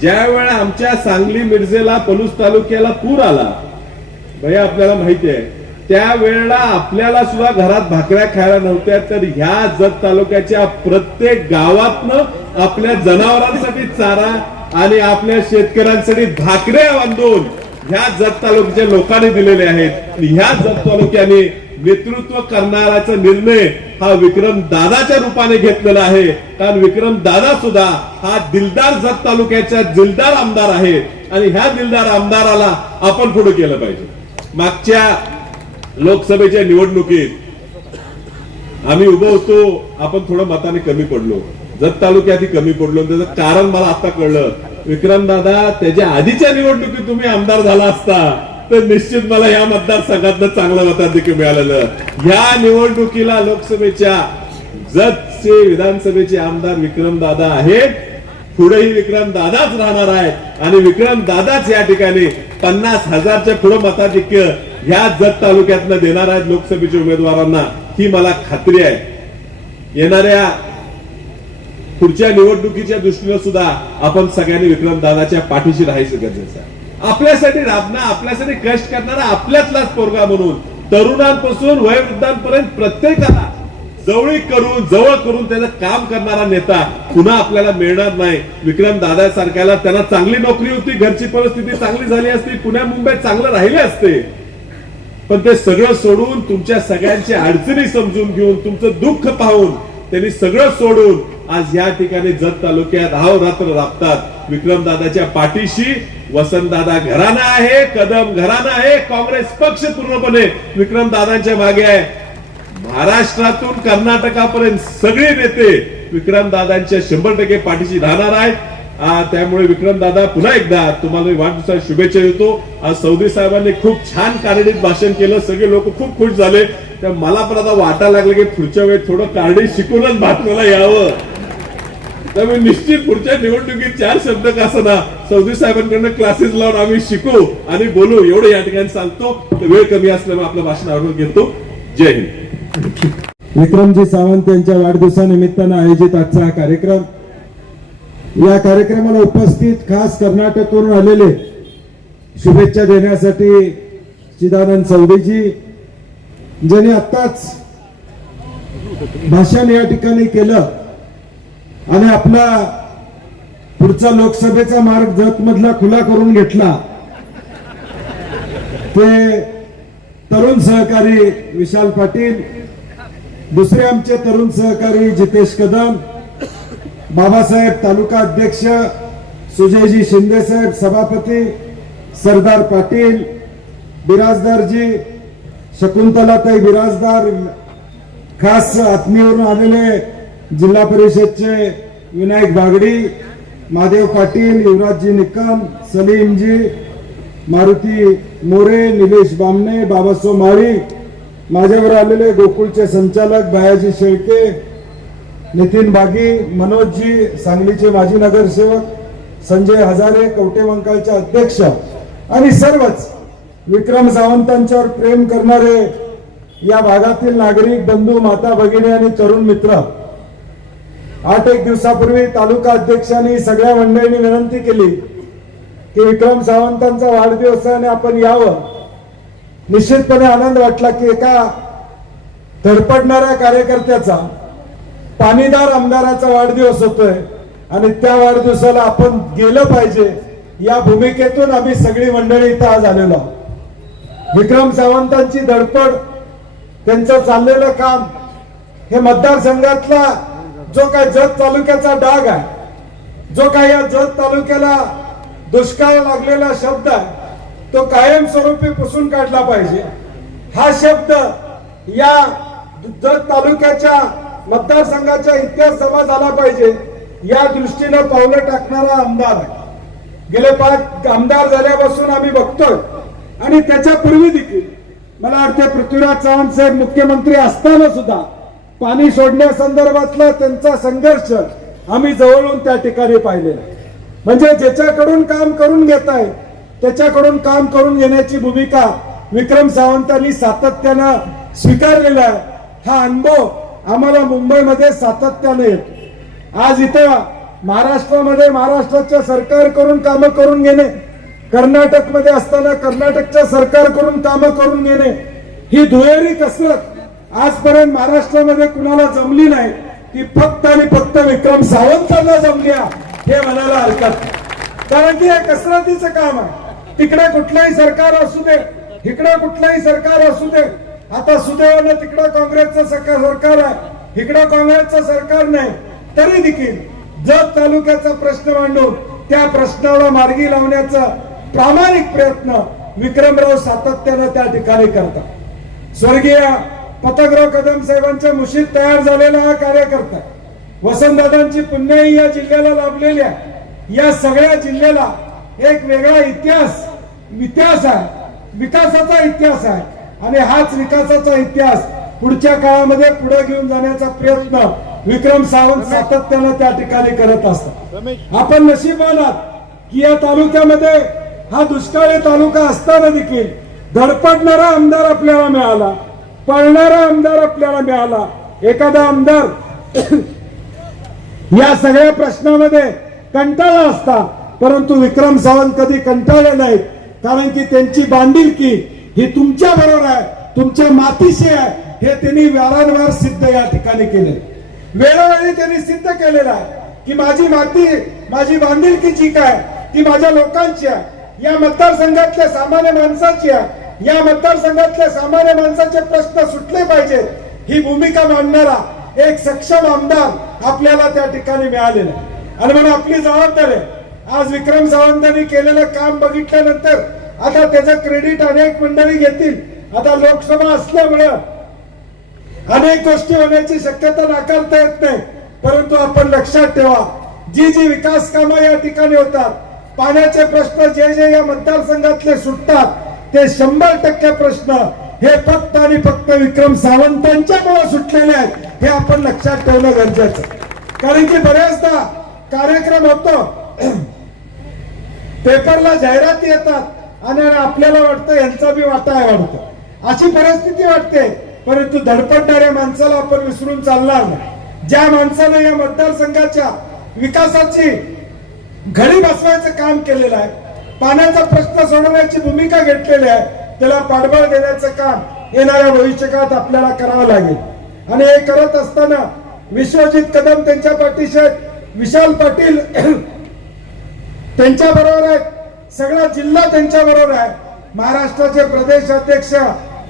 ज्या वेळा आमच्या सांगली मिरजेला पलूस तालुक्याला पूर आला, भैया आपल्याला माहिती आहे, त्यावेळेला आपल्याला सुद्धा घरात भाकऱ्या खायला नव्हत्या, तर ह्या जत तालुक्याच्या प्रत्येक गावातनं आपल्या जनावरांसाठी चारा आणि आपल्या शेतकऱ्यांसाठी भाकऱ्या बांधून ह्या जत तालुक्याच्या लोकांनी दिलेले आहेत. ह्या जत तालुक्याने नेतृत्व करणाराचा निर्णय हा विक्रम दादाच्या रूपाने घेतलेला आहे. कारण विक्रम दादा सुद्धा हा दिलदार जत तालुक्याचा दिलदार आमदार आहे आणि ह्या दिलदार आमदाराला आपण पुढे केलं पाहिजे. मागच्या लोकसभेच्या निवडणुकीत आम्ही उभं होतो, आपण थोडं मताने कमी पडलो, जत तालुक्यात कमी पडलो. त्याचं कारण मला आता कळलं. विक्रमदादा त्याच्या आधीच्या निवडणुकीत तुम्ही आमदार झाला असता तर निश्चित मला या मतदारसंघातलं चांगलं मताधिक्य मिळालेलं. या निवडणुकीला लोकसभेच्या जतचे विधानसभेचे आमदार विक्रमदादा आहेत. पुढेही विक्रमदादाच राहणार आहेत आणि विक्रमदादाच या ठिकाणी 50,000च्या पुढे मताधिक्य ह्या जत तालुक्यातनं देणार आहेत लोकसभेच्या उमेदवारांना, ही मला खात्री आहे. येणाऱ्या पुढच्या निवडणुकीच्या दृष्टीने सुद्धा आपण सगळ्यांनी विक्रमदादाच्या पाठीशी राहायचं गरजेचं आहे. आपल्यासाठी राबणं, आपल्यासाठी कष्ट करणारा आपल्यातलाच पोरगा म्हणून तरुणांपासून वयोवृद्धांपर्यंत प्रत्येकाला जवळ करून त्याचं काम करणारा नेता पुन्हा आपल्याला मिळणार नाही. विक्रमदादा सारख्याला त्यांना चांगली नोकरी होती, घरची परिस्थिती चांगली झाली असती, पुण्या मुंबईत चांगलं राहिले असते, पण ते सगळं सोडून तुमच्या सगळ्यांच्या अडचणी समजून घेऊन तुमचं दुःख पाहून त्यांनी सगळं सोडून आज या ठिकाणी जत तालुक्यात अहोरात्र राबतात. विक्रमदादाच्या पाठीशी वसंतदादा घराणा आहे, कदम घराणा आहे, काँग्रेस पक्ष पूर्णपणे विक्रमदादांच्या मागे आहे. महाराष्ट्रातून कर्नाटकापर्यंत सगळे नेते विक्रमदादांच्या 100% पाठीशी राहणार आहेत. त्यामुळे विक्रमदादा पुन्हा एकदा तुम्हाला वाढदिवसाच्या शुभेच्छा देतो. आज चौधरी साहेबांनी खूप छान कार्डित भाषण केलं, सगळे लोक खूप खुश झाले. तर मला पण आता वाटायला लागलं की पुढच्या वेळेस थोडं कार्डित शिकूनच बातमीला यावं. त्यामुळे निश्चित पुढच्या निवडणुकीत 4 शब्द कसं ना चौधरी साहेबांकडनं क्लासेस लावून आम्ही शिकू आणि बोलू, एवढं या ठिकाणी सांगतो. वेळ कमी असल्यामुळे आपलं भाषण आवडून घेतो. जय हिंद. विक्रमजी सावंत यांच्या वाढदिवसानिमित्तानं आयोजित आजचा हा कार्यक्रम या कार्यक्रमाला उपस्थित खास कर्नाटकवरून आलेले शुभेच्छा देण्यासाठी चिदानंद चौधरीजी, ज्यांनी आत्ताच भाषण या ठिकाणी केलं आणि आपला पुढचा लोकसभेचा मार्ग जत मधला खुला करून घेतला, ते तरुण सहकारी विशाल पाटील, दुसरे आमचे तरुण सहकारी जितेश कदम, बाबासाहेब तालुका अध्यक्ष सुजयजी शिंदे साहेब सभापती, सरदार पाटील, बिराजदारजी, शकुंतलाताई बिराजदार, खास आत्मीवरून आलेले जिल्हा परिषदचे विनायक बागडी, महादेव पाटील, युवराजजी निकम, सलीमजी, मारुती मोरे, निलेश बामणे, बाबासो माळी, माझ्यावर आलेले गोकुळचे संचालक बायाजी शेळके, नितीन बागी, मनोजजी, सांगलीचे माजी नगरसेवक संजय हजारे, कवटेमंकाळचे अध्यक्ष आणि सर्वच विक्रम सावंतांच्यावर प्रेम करणारे या भागातील नागरिक बंधू, माता भगिनी आणि तरुण मित्र, 8 दिवसापूर्वी तालुका अध्यक्षांनी सगळ्या मंडळींनी विनंती केली की विक्रम सावंतांचा वाढदिवस आहे आणि आपण यावं. निश्चितपणे आनंद वाटला की एका धडपडणाऱ्या कार्यकर्त्याचा, पाणीदार आमदाराचा वाढदिवस होतोय आणि त्या वाढदिवसाला आपण गेलं पाहिजे या भूमिकेतून आम्ही सगळी मंडळी इथं आज आलेलो आहोत. विक्रम सावंतांची धडपड, त्यांचं चाललेलं काम, हे मतदारसंघातला जो काय जत तालुक्याचा डाग आहे, जो काय या जत तालुक्याला दुष्काळ लागलेला शब्द आहे, तो कायमस्वरूपी पुसून काढला पाहिजे. हा शब्द या जत तालुक्याच्या मतदारसंघाच्या इतिहास जमा झाला पाहिजे या दृष्टीनं पावलं टाकणारा आमदार आहे. गेले 5 आमदार झाल्यापासून आम्ही बघतोय आणि त्याच्यापूर्वी देखील मला वाटते पृथ्वीराज चव्हाण साहेब मुख्यमंत्री असताना सुद्धा पाणी सोडण्यासंदर्भातला त्यांचा संघर्ष आम्ही जवळून त्या ठिकाणी पाहिलेला. म्हणजे ज्याच्याकडून काम करून घेत आहे त्याच्याकडून काम करून घेण्याची भूमिका विक्रम सावंतांनी सातत्यानं स्वीकारलेला आहे. हा अनुभव आम्हाला मुंबईमध्ये सातत्याने येतो. आज इथं महाराष्ट्रामध्ये महाराष्ट्राच्या सरकार करून कामं करून घेणे, कर्नाटकमध्ये असताना कर्नाटकच्या सरकार करून कामं करून घेणे, ही दुहेरी कसरत आजपर्यंत महाराष्ट्रामध्ये कुणाला जमली नाही. ती फक्त आणि फक्त विक्रम सावंतांना जमली हे म्हणायला हरकत नाही. कारण की हे कसरतीचं काम आहे. तिकडे कुठलंही सरकार असू दे, इकडे कुठलंही सरकार असू दे. आता सुदैवानं तिकडे काँग्रेसचं सरकार आहे, इकडे काँग्रेसचं सरकार नाही, तरी देखील जत तालुक्याचा प्रश्न मांडून त्या प्रश्नाला मार्गी लावण्याचा प्रामाणिक प्रयत्न विक्रमराव सातत्यानं त्या ठिकाणी करतात. स्वर्गीय पतंगराव कदम साहेबांच्या मुशीत तयार झालेला हा कार्यकर्ता, वसंतदादांची पुण्याई या जिल्ह्याला लाभलेल्या या सगळ्या जिल्ह्याला एक वेगळा इतिहास आहे, विकासाचा इतिहास आहे आणि हाच विकासाचा इतिहास पुढच्या काळामध्ये पुढे घेऊन जाण्याचा प्रयत्न विक्रम सावंत सातत्यानं त्या ठिकाणी करत असतात. आपण नशीबवान आहात की या तालुक्यामध्ये हा दुष्काळी तालुका असताना देखील धडपडणारा आमदार आपल्याला मिळाला, पळणारा आमदार आपल्याला मिळाला. एखादा आमदार या सगळ्या प्रश्नामध्ये कंटाळला असता, परंतु विक्रम सावंत कधी कंटाळले नाहीत. कारण की त्यांची बांधिलकी ही तुमच्या बरोबर आहे, तुमच्या मातीशी आहे, हे त्यांनी वारंवार सिद्ध या ठिकाणी केले. वेळोवेळी त्यांनी सिद्ध केलेलं आहे की माझी माती, माझी बांधिलकी जी काय ती माझ्या लोकांची आहे, या मतदारसंघातल्या सामान्य माणसाची आहे, या मतदारसंघातल्या सामान्य माणसाचे प्रश्न सुटले पाहिजे ही भूमिका मांडणारा एक सक्षम आमदार आपल्याला त्या ठिकाणी मिळालेला आहे. आणि म्हणून आपली जबाबदारी आहे. आज विक्रम सावंतांनी केलेलं काम बघितल्यानंतर आता त्याचं क्रेडिट अनेक मंडळी घेतील. आता लोकसभा असल्यामुळे अनेक गोष्टी होण्याची शक्यता नाकारता येत नाही, परंतु आपण लक्षात ठेवा, जी जी विकास कामं या ठिकाणी होतात, पाण्याचे प्रश्न जे जे या मतदारसंघातले सुटतात, ते 100% प्रश्न हे फक्त आणि फक्त विक्रम सावंतांच्यामुळे सुटलेले आहेत. हे आपण लक्षात ठेवणं गरजेचं. कारण की बऱ्याचदा कार्यक्रम होतो, पेपरला जाहिराती येतात आणि आपल्याला वाटतं यांचा बी वाटा आहे वाटतं, अशी परिस्थिती वाटते. परंतु धडपडणाऱ्या माणसाला आपण विसरून चालणार नाही. ज्या माणसानं या मतदारसंघाच्या विकासाची घडी बसवायचं काम केलेलं आहे, पाण्याचा प्रश्न सोडवण्याची भूमिका घेतलेली आहे, त्याला पाठबळ देण्याचं काम येणाऱ्या भविष्यकाळात आपल्याला करावं लागेल. आणि हे करत असताना विश्वजित कदम त्यांच्या पाठीशी आहेत, विशाल पाटील त्यांच्या बरोबर आहेत, सगळा जिल्हा त्यांच्या बरोबर आहे, महाराष्ट्राचे प्रदेश अध्यक्ष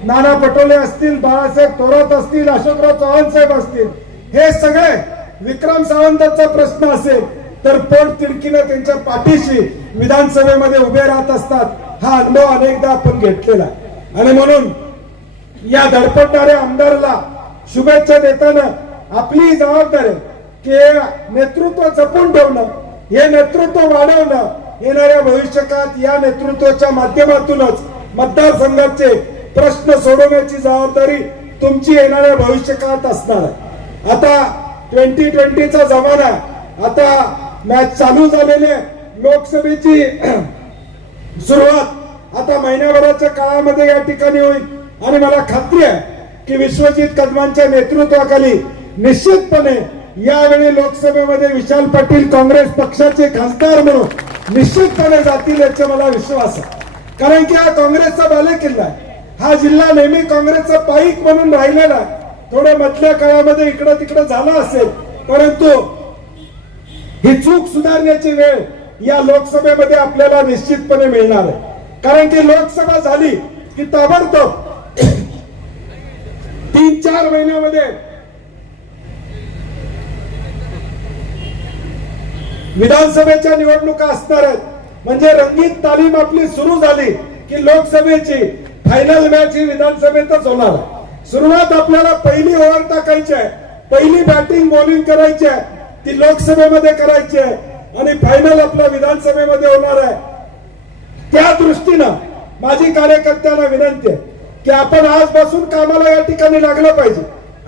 नाना पटोले असतील, बाळासाहेब थोरात असतील, अशोकराव चव्हाण साहेब असतील, हे सगळे विक्रम सावंतांचा प्रश्न असेल तर पोट तिडकीनं त्यांच्या पाठीशी विधानसभेमध्ये उभे राहत असतात. हा अनुभव अनेकदा आपण घेतलेला आहे. आणि म्हणून या धडपडणाऱ्या आमदाराला शुभेच्छा देताना आपली जबाबदारी आहे की हे नेतृत्व जपून ठेवणं, हे नेतृत्व वाढवणं, येणाऱ्या भविष्यकाळात या नेतृत्वाच्या माध्यमातूनच मतदारसंघाचे प्रश्न सोडवण्याची जबाबदारी तुमची येणाऱ्या भविष्यकाळात असणार आहे. आता 2020चा जमाना आहे, आता मॅच चालू झालेली आहे, लोकसभेची सुरुवात आता महिन्याभराच्या काळामध्ये या ठिकाणी होईल. आणि मला खात्री आहे की विश्वजित कदमांच्या नेतृत्वाखाली निश्चितपणे यावेळी लोकसभेमध्ये विशाल पाटील काँग्रेस पक्षाचे खासदार म्हणून निश्चितपणे जातील याचा मला विश्वास आहे. कारण की हा काँग्रेसचा बालेकिल्ला आहे, हा जिल्हा नेहमी काँग्रेसचा पाईक म्हणून राहिलेला आहे. थोडं मधल्या काळामध्ये इकडं तिकडं झालं असेल, परंतु ही चूक सुधारण्याची वेळ या लोकसभेमध्ये आपल्याला निश्चितपणे मिळणार आहे. कारण की लोकसभा झाली की ताबडतोब 3-4 महिन्यामध्ये विधानसभेच्या निवडणुका असणार आहेत. म्हणजे रंगीत तालीम आपली सुरू झाली की लोकसभेची फायनल मॅच ही विधानसभेतच होणार आहे. सुरुवात आपल्याला पहिली ओव्हर टाकायची आहे, पहिली बॅटिंग बॉलिंग करायची आहे, ती लोकसभेमध्ये करायची आहे आणि फायनल आपल्या विधानसभेमध्ये होणार आहे. त्या दृष्टीनं माझी कार्यकर्त्यांना विनंती आहे की आपण आजपासून कामाला या ठिकाणी लागलं पाहिजे.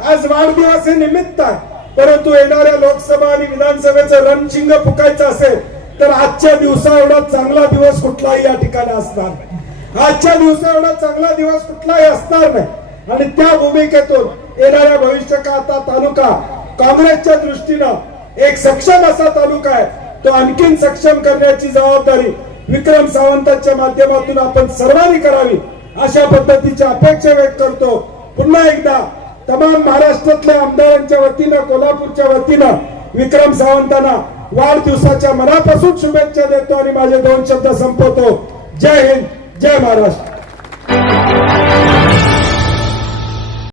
आज वाढदिवस हे निमित्त आहे, परंतु येणाऱ्या लोकसभा आणि विधानसभेचं रणशिंग फुकायचं असेल तर आजच्या दिवसा एवढा चांगला दिवस कुठलाही या ठिकाणी असणार नाही. आजच्या दिवसा एवढा चांगला दिवस कुठलाही असणार नाही. आणि त्या भूमिकेतून येणाऱ्या भविष्यकाळात तालुका काँग्रेसच्या दृष्टीनं एक सक्षम असा तालुका आहे, तो आणखीन सक्षम करण्याची जबाबदारी विक्रम सावंतांच्या माध्यमातून आपण सर्वांनी करावी अशा पद्धतीची अपेक्षा व्यक्त करतो. पुन्हा एकदा तमाम महाराष्ट्रातल्या आमदारांच्या वतीनं, कोल्हापूरच्या वतीनं विक्रम सावंतांना वाढदिवसाच्या मनापासून शुभेच्छा देतो आणि माझे 2 शब्द संपवतो. जय हिंद, जय महाराष्ट्र.